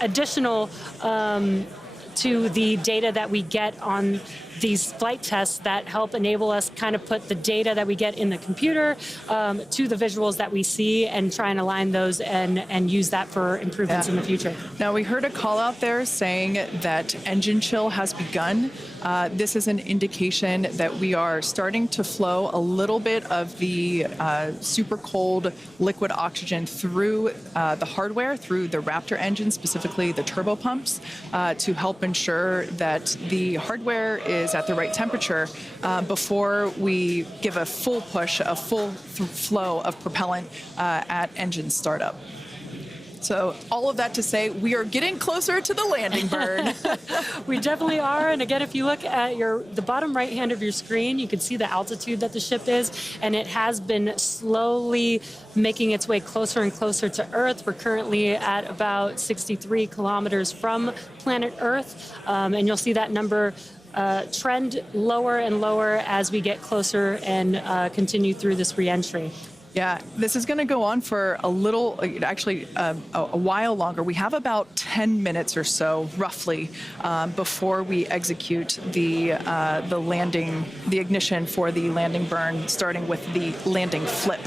additional to the data that we get on these flight tests that help enable us kind of put the data that we get in the computer to the visuals that we see and try and align those and use that for improvements in the future. Now, we heard a call out there saying that engine chill has begun. This is an indication that we are starting to flow a little bit of the super cold liquid oxygen through the hardware, through the Raptor engine, specifically the turbo pumps, to help ensure that the hardware is at the right temperature before we give a full push, a full flow of propellant at engine startup. So all of that to say, we are getting closer to the landing burn. We definitely are. And again, if you look at the bottom right hand of your screen, you can see the altitude that the ship is, and it has been slowly making its way closer and closer to Earth. We're currently at about 63 kilometers from planet Earth, and you'll see that number trend lower and lower as we get closer and continue through this re-entry. Yeah, this is going to go on for a little, actually a while longer. We have about 10 minutes or so, roughly, before we execute the landing, the ignition for the landing burn, starting with the landing flip.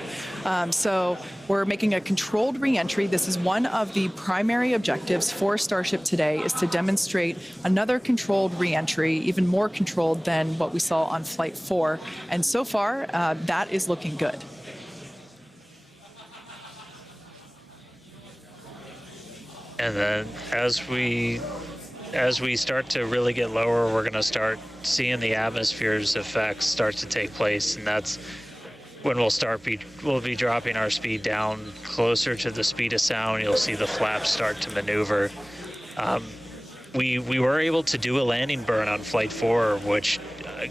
So we're making a controlled re-entry. This is one of the primary objectives for Starship today, is to demonstrate another controlled re-entry, even more controlled than what we saw on Flight 4. And so far, that is looking good. And then as we start to really get lower, we're going to start seeing the atmosphere's effects start to take place, and that's when we'll be dropping our speed down closer to the speed of sound. You'll see the flaps start to maneuver. We were able to do a landing burn on Flight 4, which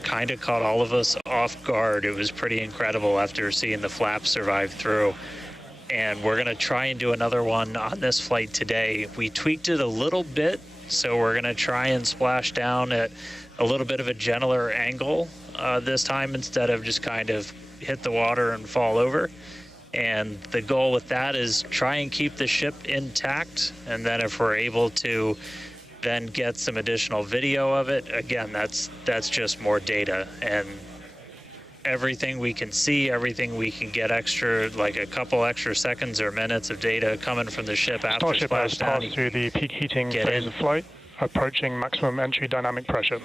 kind of caught all of us off guard. It was pretty incredible after seeing the flaps survive through. And we're going to try and do another one on this flight today. We tweaked it a little bit, so we're going to try and splash down at a little bit of a gentler angle this time, instead of just kind of hit the water and fall over. And the goal with that is try and keep the ship intact, and then if we're able to then get some additional video of it, again, that's just more data. And everything we can see, everything we can get extra, like a couple extra seconds or minutes of data coming from the ship after Starship has splashdown. passed through the peak heating phase of flight, approaching maximum entry dynamic pressure.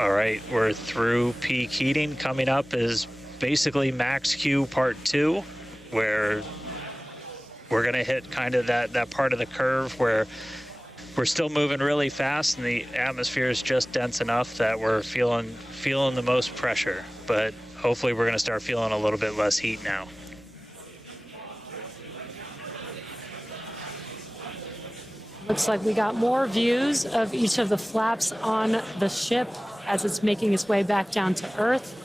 All right, we're through peak heating. Coming up is basically max Q part 2, where we're going to hit kind of that part of the curve where we're still moving really fast and the atmosphere is just dense enough that we're feeling the most pressure, but hopefully we're going to start feeling a little bit less heat now. Looks like we got more views of each of the flaps on the ship as it's making its way back down to Earth.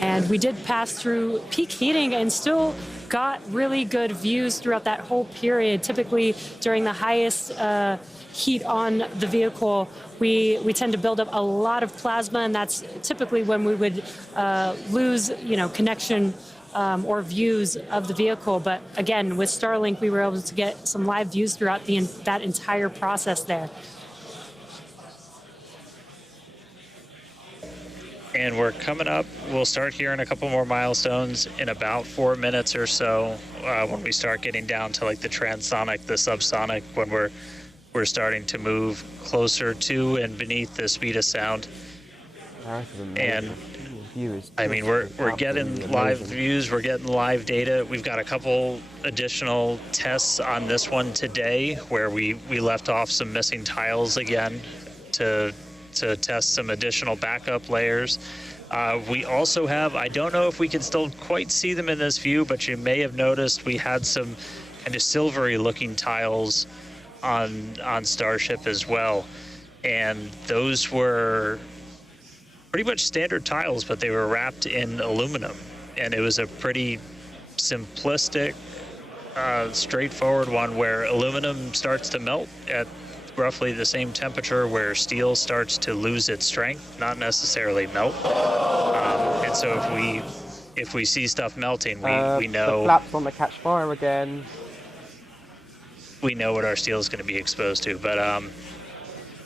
And we did pass through peak heating and still got really good views throughout that whole period. Typically during the highest heat on the vehicle, we tend to build up a lot of plasma, and that's typically when we would lose, connection or views of the vehicle. But again, with Starlink, we were able to get some live views throughout that entire process there. And we're coming up, we'll start hearing a couple more milestones in about 4 minutes or so, when we start getting down to like the transonic, the subsonic, when we're starting to move closer to and beneath the speed of sound. And I mean, we're getting live views, we're getting live data. We've got a couple additional tests on this one today where we left off some missing tiles again to test some additional backup layers. We also have, I don't know if we can still quite see them in this view, but you may have noticed we had some kind of silvery looking tiles on Starship as well. And those were pretty much standard tiles, but they were wrapped in aluminum. And it was a pretty simplistic, straightforward one where aluminum starts to melt at roughly the same temperature where steel starts to lose its strength, not necessarily melt. And so if we see stuff melting, we know the flaps on the catch fire again. We know what our steel is going to be exposed to. But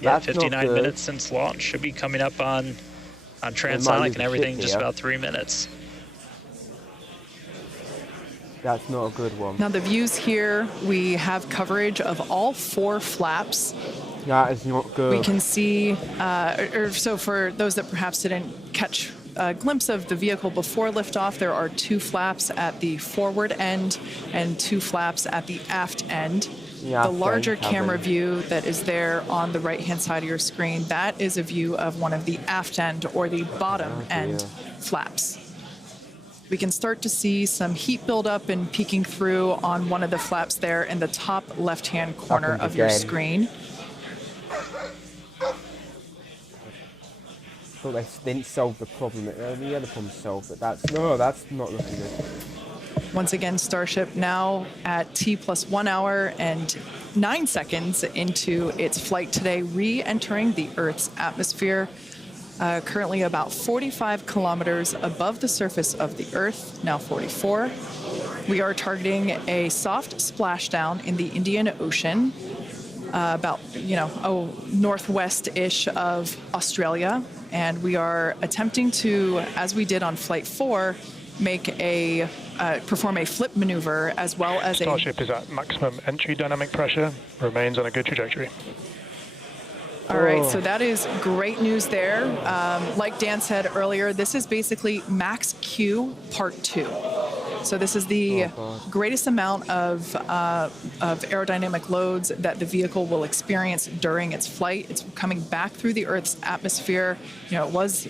yeah, 59 minutes since launch, should be coming up on transonic and everything, just about 3 minutes. That's not a good one. Now the views here, we have coverage of all 4 flaps. That is not good. We can see, so for those that perhaps didn't catch a glimpse of the vehicle before liftoff, there are 2 flaps at the forward end and 2 flaps at the aft end. The larger camera view that is there on the right-hand side of your screen, that is a view of one of the aft end or the bottom end flaps. we can start to see some heat buildup and peeking through on one of the flaps there in the top left-hand corner of your screen. Thought they didn't solve the problem. The other problem solved, but that's not looking good. Once again, Starship now at T+1 hour and 9 seconds into its flight today, re-entering the Earth's atmosphere. Currently about 45 kilometers above the surface of the Earth, now 44. We are targeting a soft splashdown in the Indian Ocean, about, northwest-ish of Australia. And we are attempting to, as we did on Flight 4, perform a flip maneuver as well as Starship is at maximum entry dynamic pressure, remains on a good trajectory. All right, so that is great news there. Like Dan said earlier, this is basically max Q part 2. So this is the greatest amount of aerodynamic loads that the vehicle will experience during its flight. It's coming back through the Earth's atmosphere. It was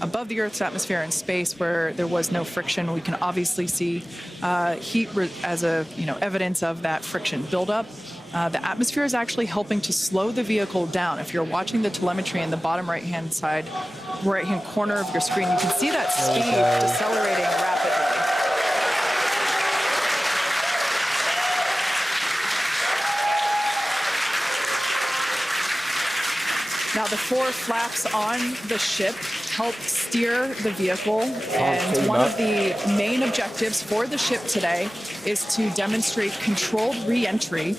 above the Earth's atmosphere in space where there was no friction. We can obviously see heat as evidence of that friction buildup. The atmosphere is actually helping to slow the vehicle down. If you're watching the telemetry in the bottom right-hand corner of your screen, you can see that speed decelerating rapidly. Now, the 4 flaps on the ship help steer the vehicle, and one of the main objectives for the ship today is to demonstrate controlled re-entry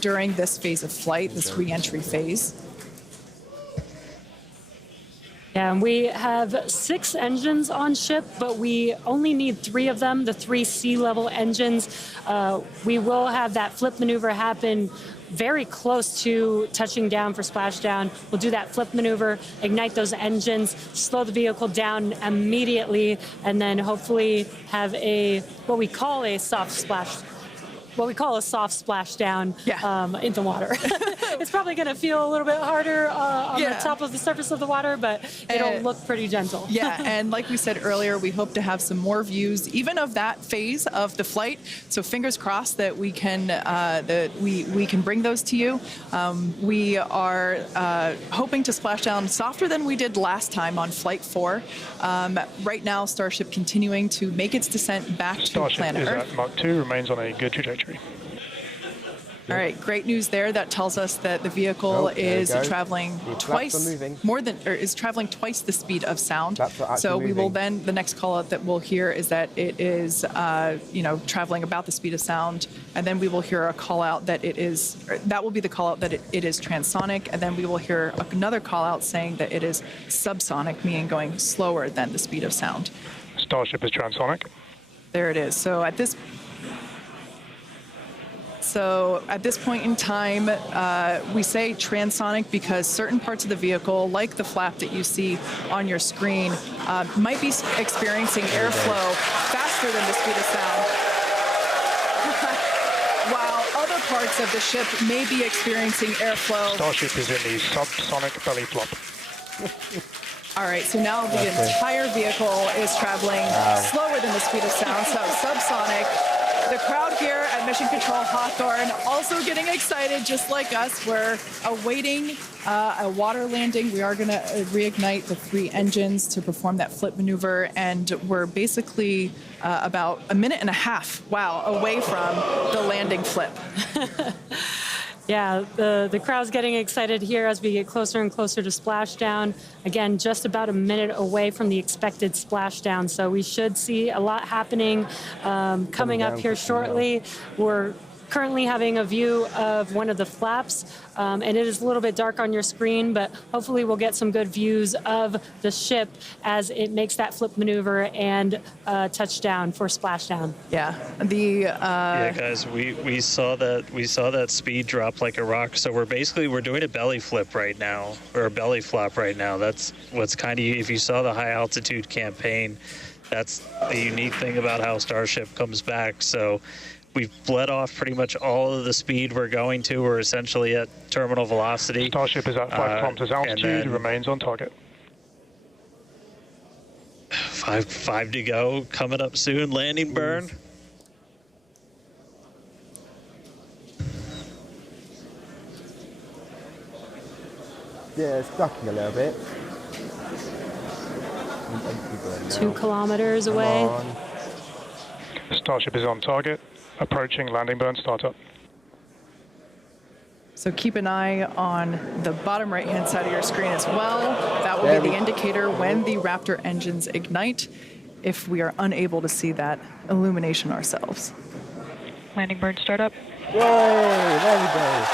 during this phase of flight, this re-entry phase. Yeah, and we have 6 engines on ship, but we only need 3 of them, the 3 sea-level engines. We will have that flip maneuver happen very close to touching down for splashdown. We'll do that flip maneuver, ignite those engines, slow the vehicle down immediately, and then hopefully have what we call a soft splashdown in the water. It's probably going to feel a little bit harder on the top of the surface of the water, but it'll look pretty gentle. Yeah, and like we said earlier, we hope to have some more views, even of that phase of the flight. So fingers crossed that we can we can bring those to you. We are hoping to splash down softer than we did last time on Flight 4. Right now, Starship continuing to make its descent back to planet Earth. Starship is at Mach 2, remains on a good trajectory. All right, great news there. That tells us that the vehicle is traveling twice the speed of sound. So we will then, the next call out that we'll hear is that it is, traveling about the speed of sound. And then we will hear a call out that that will be the call out that it is transonic. And then we will hear another call out saying that it is subsonic, meaning going slower than the speed of sound. Starship is transonic. There it is. So at this point in time, we say transonic because certain parts of the vehicle, like the flap that you see on your screen, might be experiencing airflow faster than the speed of sound, while other parts of the ship may be experiencing airflow. Starship is in the subsonic belly flop. All right, so now the entire vehicle is traveling slower than the speed of sound, so subsonic. The crowd here at Mission Control Hawthorne also getting excited, just like us. We're awaiting a water landing. We are going to reignite the 3 engines to perform that flip maneuver, and we're basically about a minute and a half, away from the landing flip. Yeah, the crowd's getting excited here as we get closer and closer to splashdown. Again, just about a minute away from the expected splashdown, so we should see a lot happening coming up here shortly. We're currently having a view of one of the flaps, and it is a little bit dark on your screen, but hopefully we'll get some good views of the ship as it makes that flip maneuver and touchdown for splashdown. Yeah, guys, we saw that speed drop like a rock. So we're doing a belly flip right now, or a belly flop right now. That's what's kind of, if you saw the high altitude campaign, that's the unique thing about how Starship comes back. So we've bled off pretty much all of the speed we're going to. We're essentially at terminal velocity. Starship is at 5 kilometers altitude, remains on target. Five to go. Coming up soon. Landing burn. Yeah, it's ducking a little bit. 2 kilometers away. Starship is on target. Approaching landing burn startup. So keep an eye on the bottom right-hand side of your screen as well. That will be the indicator when the Raptor engines ignite, if we are unable to see that illumination ourselves. Landing burn startup. Yay! There we go.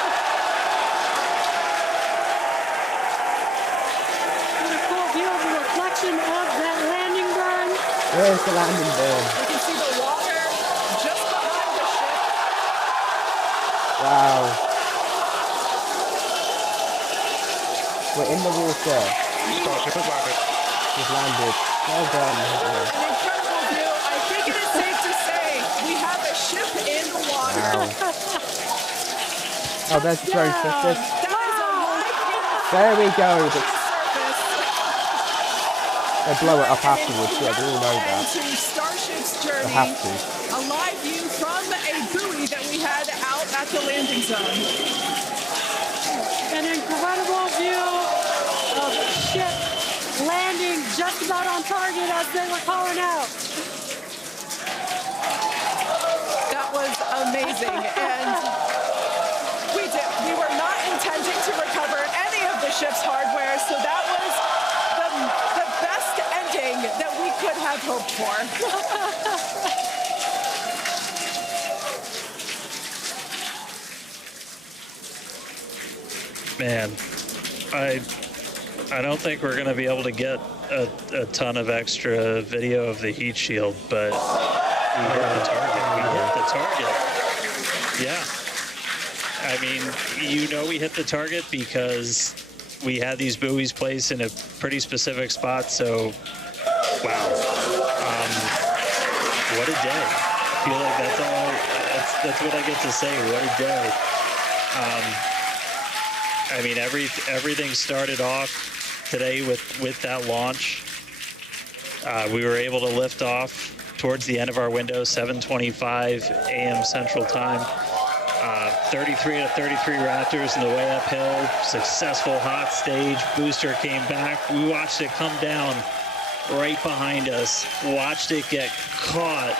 What a cool view of the reflection of that landing burn. Where's the landing burn? You can see the water just behind the ship. Wow. We're in the water. Starship has landed. We've landed. Well done. An incredible view. I think it is safe to say we have a ship in the water. Wow. Oh, there's the drone surface. That is a live There we go. surface. They blow it up afterwards, yeah, we all know that. To Starship's journey. They have to. A live view from a buoy that we had out at the landing zone. An incredible view of ship landing just about on target as they were calling out. That was amazing. And we were not intending to recover any of the ship's hardware, so that was the best ending that we could have hoped for. Man, I don't think we're going to be able to get a ton of extra video of the heat shield, but we hit the target. We hit the target. Yeah. I mean, we hit the target because we had these buoys placed in a pretty specific spot, so wow. What a day. I feel like that's what I get to say. What a day. I mean, everything started off today with that launch. We were able to lift off towards the end of our window, 7:25 a.m. Central Time. 33 out of 33 Raptors in the way uphill. Successful hot stage. Booster came back. We watched it come down right behind us. Watched it get caught.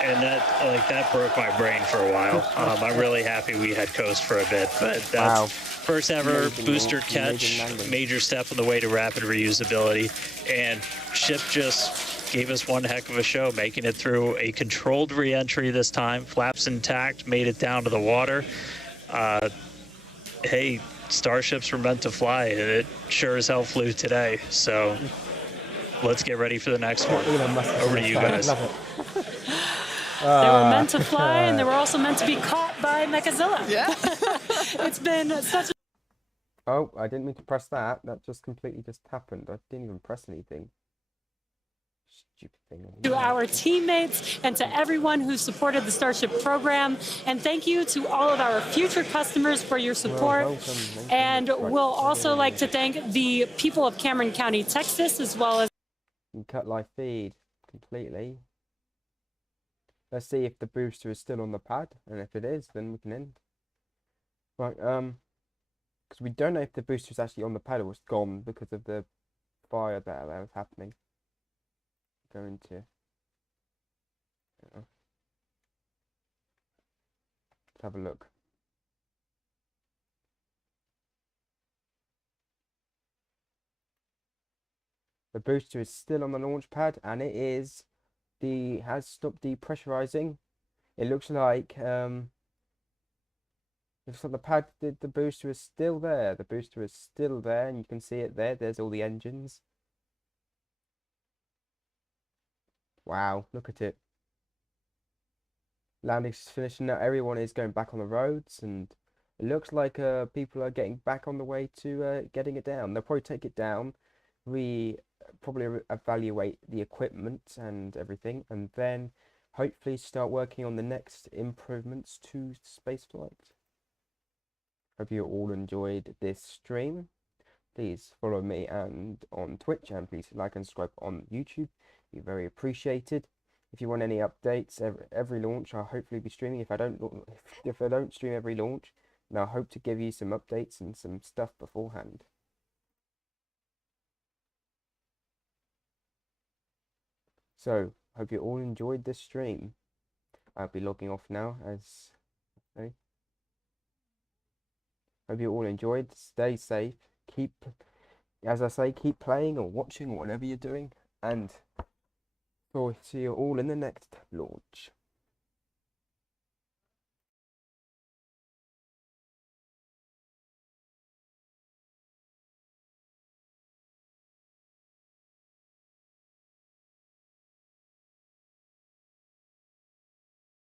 And that broke my brain for a while. I'm really happy we had coast for a bit, but that's first ever booster catch, major step on the way to rapid reusability, and ship just gave us one heck of a show, making it through a controlled re-entry this time, flaps intact, made it down to the water. Hey, Starships were meant to fly, and it sure as hell flew today, so let's get ready for the next one. Over to you guys. They were meant to fly, and they were also meant to be caught by Mechazilla. Yeah. It's been such a... Oh, I didn't mean to press that. That just completely just happened. I didn't even press anything. Stupid thing. To our teammates and to everyone who supported the Starship program. And thank you to all of our future customers for your support. And we'll also like to thank the people of Cameron County, Texas, as well as... You cut live feed completely. Let's see if the booster is still on the pad, and if it is, then we can end. Right, because we don't know if the booster is actually on the pad or it's gone because of the fire that was happening. Going to... Let's have a look. The booster is still on the launch pad, and it is... has stopped depressurizing. It looks like the pad, the booster is still there. The booster is still there, and you can see it there. There's all the engines. Wow, look at it. Landing's finishing now. Everyone is going back on the roads, and it looks like people are getting back on the way to getting it down. They'll probably take it down. Probably evaluate the equipment and everything, and then hopefully start working on the next improvements to spaceflight. Hope you all enjoyed this stream. please follow me and on Twitch, and please like and subscribe on YouTube. Be very appreciated. If you want any updates, every launch I'll hopefully be streaming. If I don't stream every launch, then I hope to give you some updates and some stuff beforehand. So, hope you all enjoyed this stream. I'll be logging off now as okay. Hope you all enjoyed. Stay safe. Keep, as I say, keep playing or watching or whatever you're doing. And we'll see you all in the next launch.